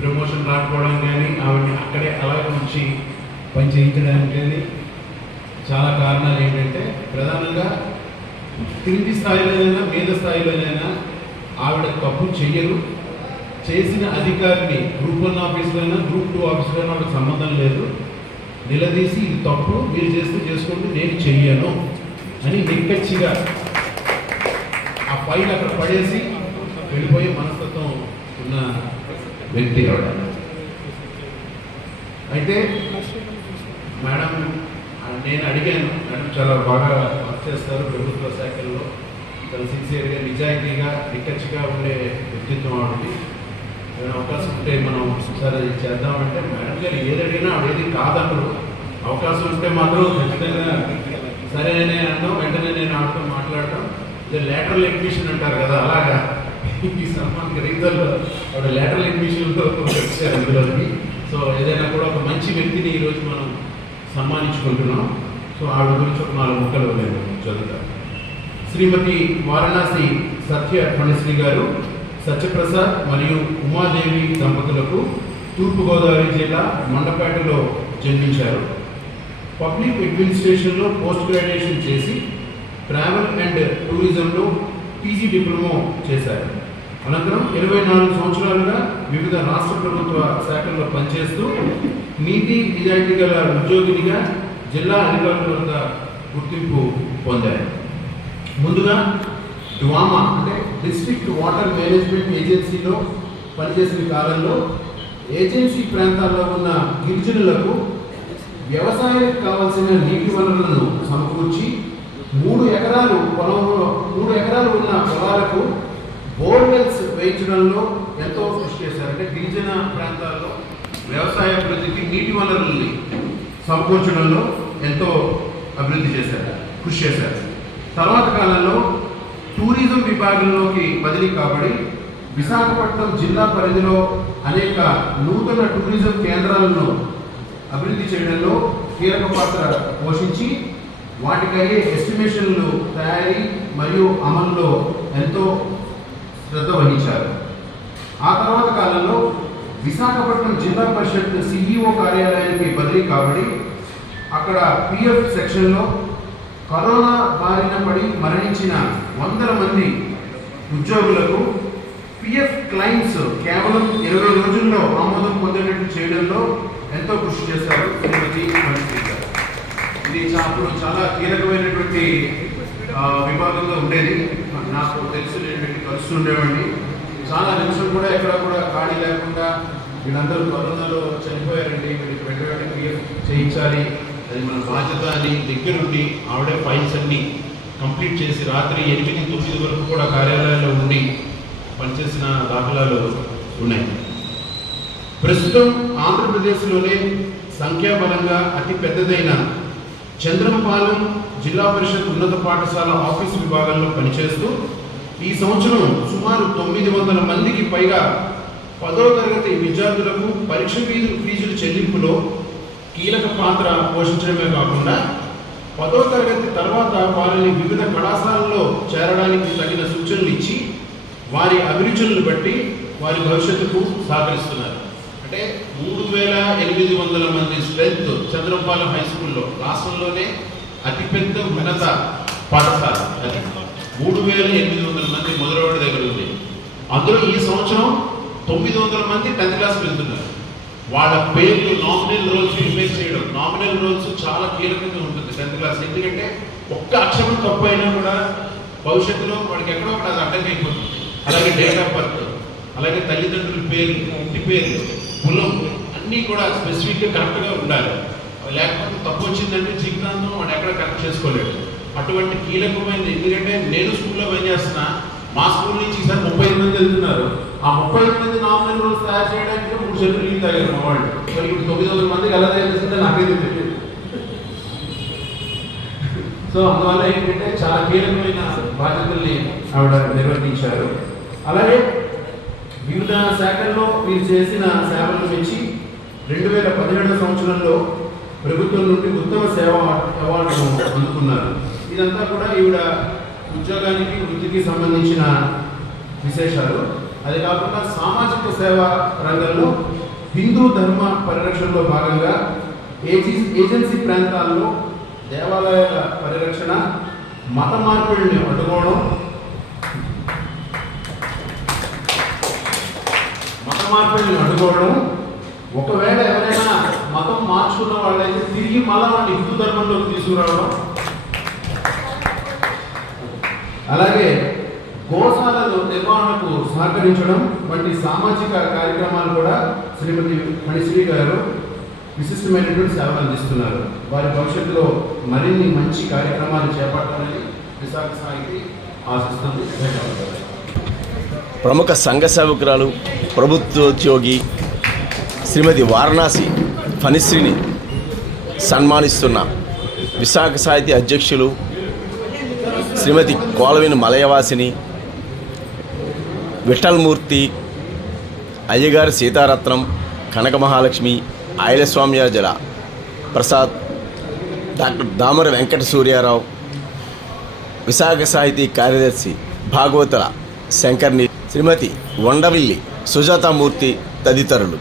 ప్రమోషన్ రాకపోవడం కానీ, ఆవిడని అక్కడే అలాగే ఉంచి పని చేయించడానికి కానీ చాలా కారణాలు ఏంటంటే, ప్రధానంగా కింది స్థాయిలోనైనా మీద స్థాయిలోనైనా ఆవిడ తప్పు చెయ్యరు. చేసిన అధికారిని గ్రూప్ 1 ఆఫీసులోనైనా గ్రూప్ 2 ఆఫీసులోనైనా ఆవిడకి సంబంధం లేదు, నిలదీసి ఇది తప్పు, మీరు చేసుకుంటూ నేను చెయ్యను అని నిక్కచ్చిగా ఆ ఫైల్ అక్కడ పడేసి వెళ్ళిపోయే మనస్తత్వం ఉన్న వ్యక్తి ఆవిడ. అయితే మేడం నేను అడిగాను, మేడం చాలా బాగా వర్క్ చేస్తారు ప్రభుత్వ శాఖల్లో, చాలా సిన్సియర్గా నిజాయితీగా నిక్కచ్చిగా ఉండే వ్యక్తిత్వం ఆవిడది. ఏదైనా అవకాశం ఉంటే మనం ఒకసారి చేద్దామంటే మేడం గారు ఏది అడిగినా ఆవిడేది కాదన్నారు. అవకాశం ఉంటే మాత్రం ఖచ్చితంగా సరే అనే అన్నాం. వెంటనే నేను ఆవిడతో మాట్లాడటం, ఇది లేటరల్ అడ్మిషన్ అంటారు కదా, అలాగా ఈ సన్మాన్ రీతల్లో ఆవిడ లేటరల్ అడ్మిషన్లో వచ్చారు అందులోకి. సో ఏదైనా కూడా ఒక మంచి వ్యక్తిని ఈరోజు మనం సన్మానించుకుంటున్నాం. సో ఆవిడ గురించి ఒక 4 ముక్కలు నేను చదువుతాను. శ్రీమతి వారణాసి సత్య ఫణిశ్రీ గారు సత్యప్రసాద్ మరియు ఉమాదేవి దంపతులకు తూర్పుగోదావరి జిల్లా మండపేటలో జన్మించారు. పబ్లిక్ అడ్మినిస్ట్రేషన్లో పోస్ట్ గ్రాడ్యుయేషన్ చేసి ట్రావెల్ అండ్ టూరిజంలో పీజీ డిప్లొమా చేశారు. అనంతరం 24 సంవత్సరాలుగా వివిధ రాష్ట్ర ప్రభుత్వ శాఖల్లో పనిచేస్తూ నీతి నిజాయితీ గల ఉద్యోగినిగా జిల్లా అధికారుల వద్ద గుర్తింపు పొందారు. ముందుగా డ్వామా అంటే డిస్ట్రిక్ట్ వాటర్ మేనేజ్మెంట్ ఏజెన్సీలో పనిచేసిన కాలంలో ఏజెన్సీ ప్రాంతాల్లో ఉన్న గిరిజనులకు వ్యవసాయానికి కావాల్సిన నీటి వనరులను సమకూర్చి 3 ఎకరాలు ఉన్న పొలాలకు బోర్వెల్స్ వేయించడంలో ఎంతో కృషి చేశారు. అంటే గిరిజన ప్రాంతాల్లో వ్యవసాయ అభివృద్ధికి నీటి వనరుల్ని సమకూర్చడంలో ఎంతో కృషి చేశారు. తర్వాత కాలంలో టూరిజం విభాగంలోకి బదిలీ కాబడి విశాఖపట్నం జిల్లా పరిధిలో అనేక నూతన టూరిజం కేంద్రాలను అభివృద్ధి చేయడంలో కీలక పాత్ర పోషించి వాటికయ్యే ఎస్టిమేషన్లు తయారీ మరియు అమలులో ఎంతో శ్రద్ధ వహించారు. ఆ తర్వాత కాలంలో విశాఖపట్నం జిల్లా పరిషత్ సిఇఓ కార్యాలయానికి బదిలీ కాబడి అక్కడ పిఎఫ్ సెక్షన్లో కరోనా బారిన పడి మరణించిన 100 మంది ఉద్యోగులకు పిఎఫ్ క్లైమ్స్ కేవలం 20 రోజుల్లో ఆమోదం పొందేటట్టు చేయడంలో ఎంతో కృషి చేశారు శ్రీమతి ఫణిశ్రీ గారు. ఇది అప్పుడు చాలా కీలకమైనటువంటి విభాగంగా ఉండేది. నాకు తెలిసి నేను కలుస్తుండేవాడిని. చాలా నిమిషం కూడా ఎక్కడ కూడా ఖాళీ లేకుండా వీళ్ళందరూ కరోనాలో చనిపోయారండి, వీళ్ళకి వెంటనే పిఎఫ్ చేయించాలి, అది మన బాధ్యత అని దగ్గరుండి ఆవిడే ఫైల్స్ అన్నీ కంప్లీట్ చేసి రాత్రి 8-9 వరకు కూడా కార్యాలయాల్లో ఉండి పనిచేసిన దాఖలాలు ఉన్నాయి. ప్రస్తుతం ఆంధ్రప్రదేశ్లోనే సంఖ్యాబలంగా అతి పెద్దదైన చంద్రంపాలెం జిల్లా పరిషత్ ఉన్నత పాఠశాల ఆఫీస్ విభాగంలో పనిచేస్తూ ఈ సంవత్సరం సుమారు 900 మందికి పైగా 10వ తరగతి విద్యార్థులకు పరీక్ష ఫీజుల చెల్లింపులో కీలక పాత్ర పోషించడమే కాకుండా 10వ తరగతి తర్వాత వారిని వివిధ కళాశాలల్లో చేరడానికి తగిన సూచనలు ఇచ్చి వారి అభిరుచులను బట్టి వారి భవిష్యత్తుకు సహకరిస్తున్నారు. అంటే 3800 మంది స్ట్రెంత్ చంద్రంపాలెం హై స్కూల్లో, రాష్ట్రంలోనే అతిపెద్ద ఉన్నత పాఠశాల అది. 3800 మంది మొదలవాడి దగ్గర ఉంది. అందులో ఈ సంవత్సరం 900 మంది 10th క్లాస్ వెళ్తున్నారు. వాళ్ళ పేర్లు నామినల్ రోల్స్ రిపేర్ చేయడం, నామినల్ రోల్స్ చాలా కీలకంగా ఉంటుంది 10th క్లాస్. ఎందుకంటే ఒక్క అక్షరం తప్పు అయినా కూడా భవిష్యత్తులో వాడికి ఎక్కడో ఒకటి అది అడ్డంకైపోతుంది. అలాగే డేట్ ఆఫ్ బర్త్, అలాగే తల్లిదండ్రుల పేర్లు, ఇంటి పేర్లు, కులం అన్నీ కూడా స్పెసిఫిక్గా కరెక్ట్గా ఉండాలి. లేకపోతే తప్పు వచ్చిందంటే జీవితాంతం వాడు ఎక్కడ కరెక్ట్ చేసుకోలేడు. అటువంటి కీలకమైనది. ఎందుకంటే నేను స్కూల్లో పనిచేస్తున్నా, మా స్కూల్ నుంచి ఈసారి 35 మంది వెళ్తున్నారు. ఆ 35 మంది నామినల్ రూల్స్ తయారు చేయడానికి 3 సెంట్లు నీళ్ళు తాగారు మా వాళ్ళు. మరి ఇప్పుడు 900 మందికి ఎలా తయారు చేస్తుంటే నాకైతే తెలియదు. సో అందువల్ల ఏంటంటే చాలా కీలకమైన బాధ్యతల్ని ఆవిడ నిర్వర్తించారు. అలాగే వివిధ శాఖల్లో వీరు చేసిన సేవలను మెచ్చి 2017 సంవత్సరంలో ప్రభుత్వం నుండి ఉత్తమ సేవ అవార్డును అందుకున్నారు. ఇదంతా కూడా ఈవిడ ఉద్యోగానికి వృత్తికి సంబంధించిన విశేషాలు. అది కాకుండా సామాజిక సేవా రంగంలో హిందూ ధర్మ పరిరక్షణలో భాగంగా ఏజెన్సీ ప్రాంతాల్లో దేవాలయాల పరిరక్షణ, మత మార్పిడిని అడ్డుకోవడం, ఒకవేళ ఎవరైనా మతం మార్చుకున్న వాళ్ళైతే తిరిగి మళ్ళా వాళ్ళని హిందూ ధర్మంలోకి తీసుకురావడం, అలాగే గోశాలల నిర్వహణకు సహకరించడం వంటి సామాజిక కార్యక్రమాలు కూడా శ్రీమతి ఫణిశ్రీ గారు విశిష్టమైనటువంటి సేవలు అందిస్తున్నారు. వారి భవిష్యత్తులో మరిన్ని మంచి కార్యక్రమాలు చేపట్టాలని విశాఖ సాహితీ ఆశిస్తుంది. ధన్యవాదాలు. ప్రముఖ సంఘ సేవకురాలు ప్రభుత్వోద్యోగి శ్రీమతి వారణాసి ఫణిశ్రీని సన్మానిస్తున్న విశాఖ సాహితీ అధ్యక్షులు శ్రీమతి కోలవిని మలయవాసిని, విఠల్మూర్తి, అయ్యగారి సీతారత్నం, కనక మహాలక్ష్మి, ఆయిలస్వామ్యాజల ప్రసాద్, డాక్టర్ దామర వెంకట సూర్యారావు, విశాఖ సాహితీ కార్యదర్శి భాగవతుల శంకర్ని, శ్రీమతి వండవిల్లి సుజాతామూర్తి తదితరులు.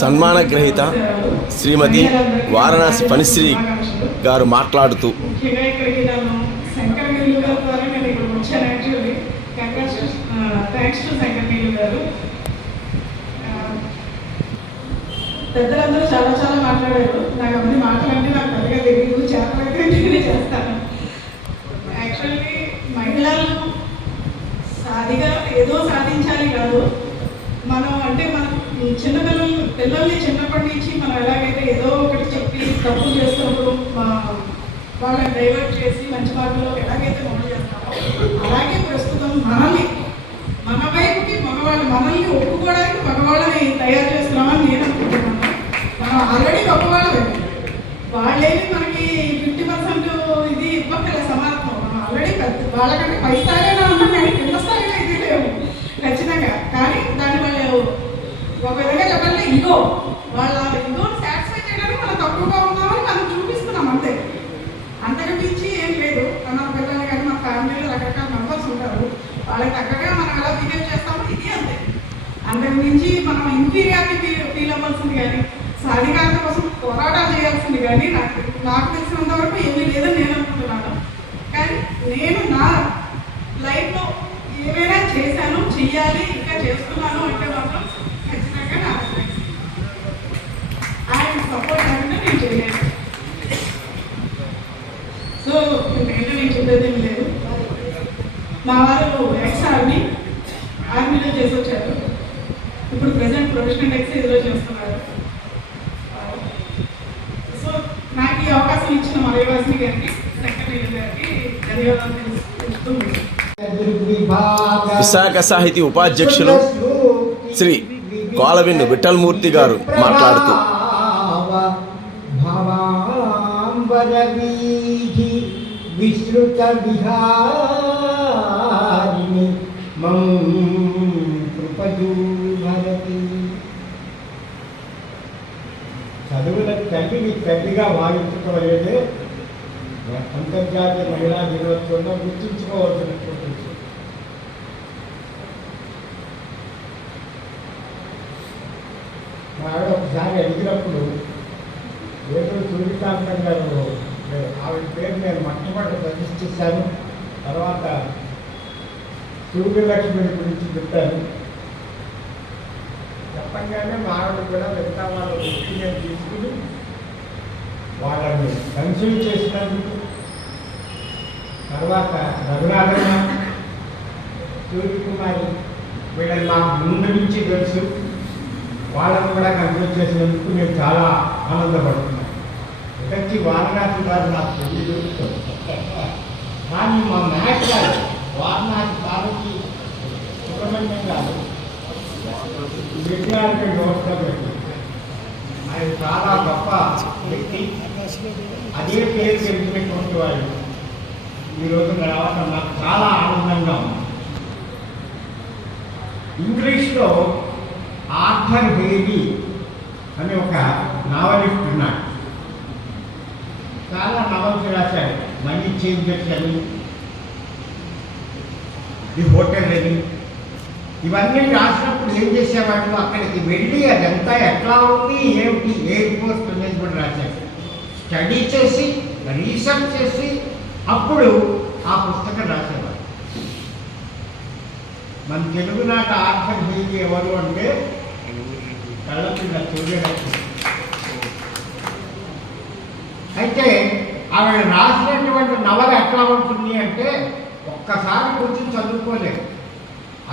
సన్మాన గ్రహీత శ్రీమతి వారణాసి ఫణిశ్రీ గారు మాట్లాడుతూ, ముఖ్యంగా ఇక్కడికి నన్ను శంకర్ నీళ్ళు గారి ద్వారా నేను ఇక్కడ వచ్చాను. యాక్చువల్లీ థ్యాంక్స్ టు శంకర్ నీళ్ళు గారు. పెద్దలందరూ చాలా చాలా మాట్లాడారు. నాకు అవన్నీ మాటలంటే నాకు పెద్దగా తెలియదు, చేతలైతే నేనే చేస్తాను. యాక్చువల్లీ మహిళలు ఏదో సాధించాలి కాదు, మనం అంటే మనం పిల్లల్ని చిన్నప్పటి నుంచి మనం ఎలాగైతే ఏదో ఒకటి చెప్పి తప్పులు చేస్తున్నప్పుడు వాళ్ళని డైవర్ట్ చేసి మంచి మార్గంలో ఎలాగైతే మొదలు చేస్తామో అలాగే ప్రస్తుతం మన వైపుకి మనల్ని ఒప్పుకోవడానికి మగవాళ్ళని తయారు చేస్తున్నామని నేను అనుకుంటున్నాను. మనం ఆల్రెడీ గొప్పవాళ్ళమే, వాళ్ళేమి మనకి 50% ఇది ఇవ్వక్కర్లే సమానత్వం. మనం ఆల్రెడీ వాళ్ళకంటే పై స్థాయిలో ఉన్నాం, కానీ కింద స్థాయిలో ఇది లేవు ఖచ్చితంగా. కానీ దాన్ని వాళ్ళు ఒక విధంగా చెప్పాలంటే ఇగో, వాళ్ళ ఇగోని సాటిస్ఫై చేయడానికి మనం తక్కువగా ఉన్నామని మనం చూపిస్తున్నాం అంతే. అంతకు మించి ఏం లేదు. మన పిల్లలు కానీ మన ఫ్యామిలీలో రకరకాల మెంబర్స్ ఉంటారు, వాళ్ళకి తగ్గగా మనం ఎలా బిహేవ్ చేస్తామో ఇది అంతే. అంతకు మించి మనం ఇన్ఫీరియారిటీ ఫీల్ అవ్వాల్సింది కానీ సాధికారత కోసం పోరాటాలు చేయాల్సింది కానీ నాకు తెలిసినంత వరకు ఏమీ లేదని నేను అనుకుంటున్నాను. కానీ నేను నా లైఫ్లో ఏమైనా చేశాను, చెయ్యాలి, ఇంకా చేస్తున్నాను అంటే మాత్రం ఖచ్చితంగా నా ఆయన సపోర్ట్ లేకుండా నేను చేయలేదు. సో ఇంతకంటే నేను చెప్పేది ఏం లేదు. మా వారు ఆర్మీలో చేసి వచ్చారు. ఇప్పుడు ప్రజెంట్ ప్రొఫెషనల్ ఎక్సైజ్లో చేస్తున్నారు. సో నాకు ఈ అవకాశం ఇచ్చిన మలయవాసిని గారికి, శంకర్ గారికి ధన్యవాదాలు తెలుసుకుంటున్నాను. విశాఖ సాహితీ ఉపాధ్యక్షులు శ్రీ కోలవిన్ విఠల్మూర్తి గారు మాట్లాడుతూ, విశ్రుత విహారిణి మం కృపజూభరతి. చదువుల తల్లిని తల్లిగా భావించడం అనేది అంతర్జాతీయ మహిళా దినోత్సవంలో గుర్తుంచుకోవాల్సినటువంటి విషయం. మా ఆవిడ ఒకసారి అడిగినప్పుడు ఏదో సూర్యకాంతం గారు ఆవిడ పేరు నేను మొట్టమొదటి ప్రతిష్ఠిస్తాను, తర్వాత సూర్యలక్ష్మి గురించి చెప్పాను. చెప్పగానే మా ఆవిడ కూడా మిగతా వాళ్ళ ఒపీనియన్ తీసుకుని వాళ్ళని కన్సల్ట్ చేసినందుకు, తర్వాత రఘునాథమ్మ, సూర్యకుమారి వీళ్ళని నాకు ముందు నుంచి తెలుసు, వాళ్ళని కూడా కన్సల్ట్ చేసినందుకు నేను చాలా ఆనందపడుతున్నాను. ఇక్కడికి వారణాసి గారు నాకు తెలియదు, కానీ మా మ్యాథ్ గారు వారణాసి గారికి సుబ్రహ్మణ్యం గారు విద్యార్థి వ్యవస్థ పెట్టి ఆయన చాలా గొప్ప వ్యక్తి. అదే పేరు తెలిసినటువంటి వాడు ఈరోజు రావడం నాకు చాలా ఆనందంగా ఉంది. ఇంగ్లీష్లో ఆర్థర్ హేలీ అనే ఒక నావలిస్ట్ ఉన్నాడు. చాలా నవల్స్ రాశాడు. మనీ చేంజర్స్ అని, ది హోటల్ అని, ఇవన్నీ రాసినప్పుడు ఏం చేసేవాడు, అక్కడికి వెళ్ళి అదంతా ఎట్లా ఉంది ఏమిటి ఎయిర్ ఫోర్స్ అనేది కూడా రాశాడు. స్టడీ చేసి రీసెర్చ్ చేసి అప్పుడు ఆ పుస్తకం రాసేవాడు. మన తెలుగునాట ఆర్థర్ హేలీ ఎవరు అంటే కళ్ళపిల్ల సూర్యలక్ష్మి. అయితే ఆవిడ రాసినటువంటి నవల ఎట్లా ఉంటుంది అంటే ఒక్కసారి కూర్చొని చదువుకోలేదు.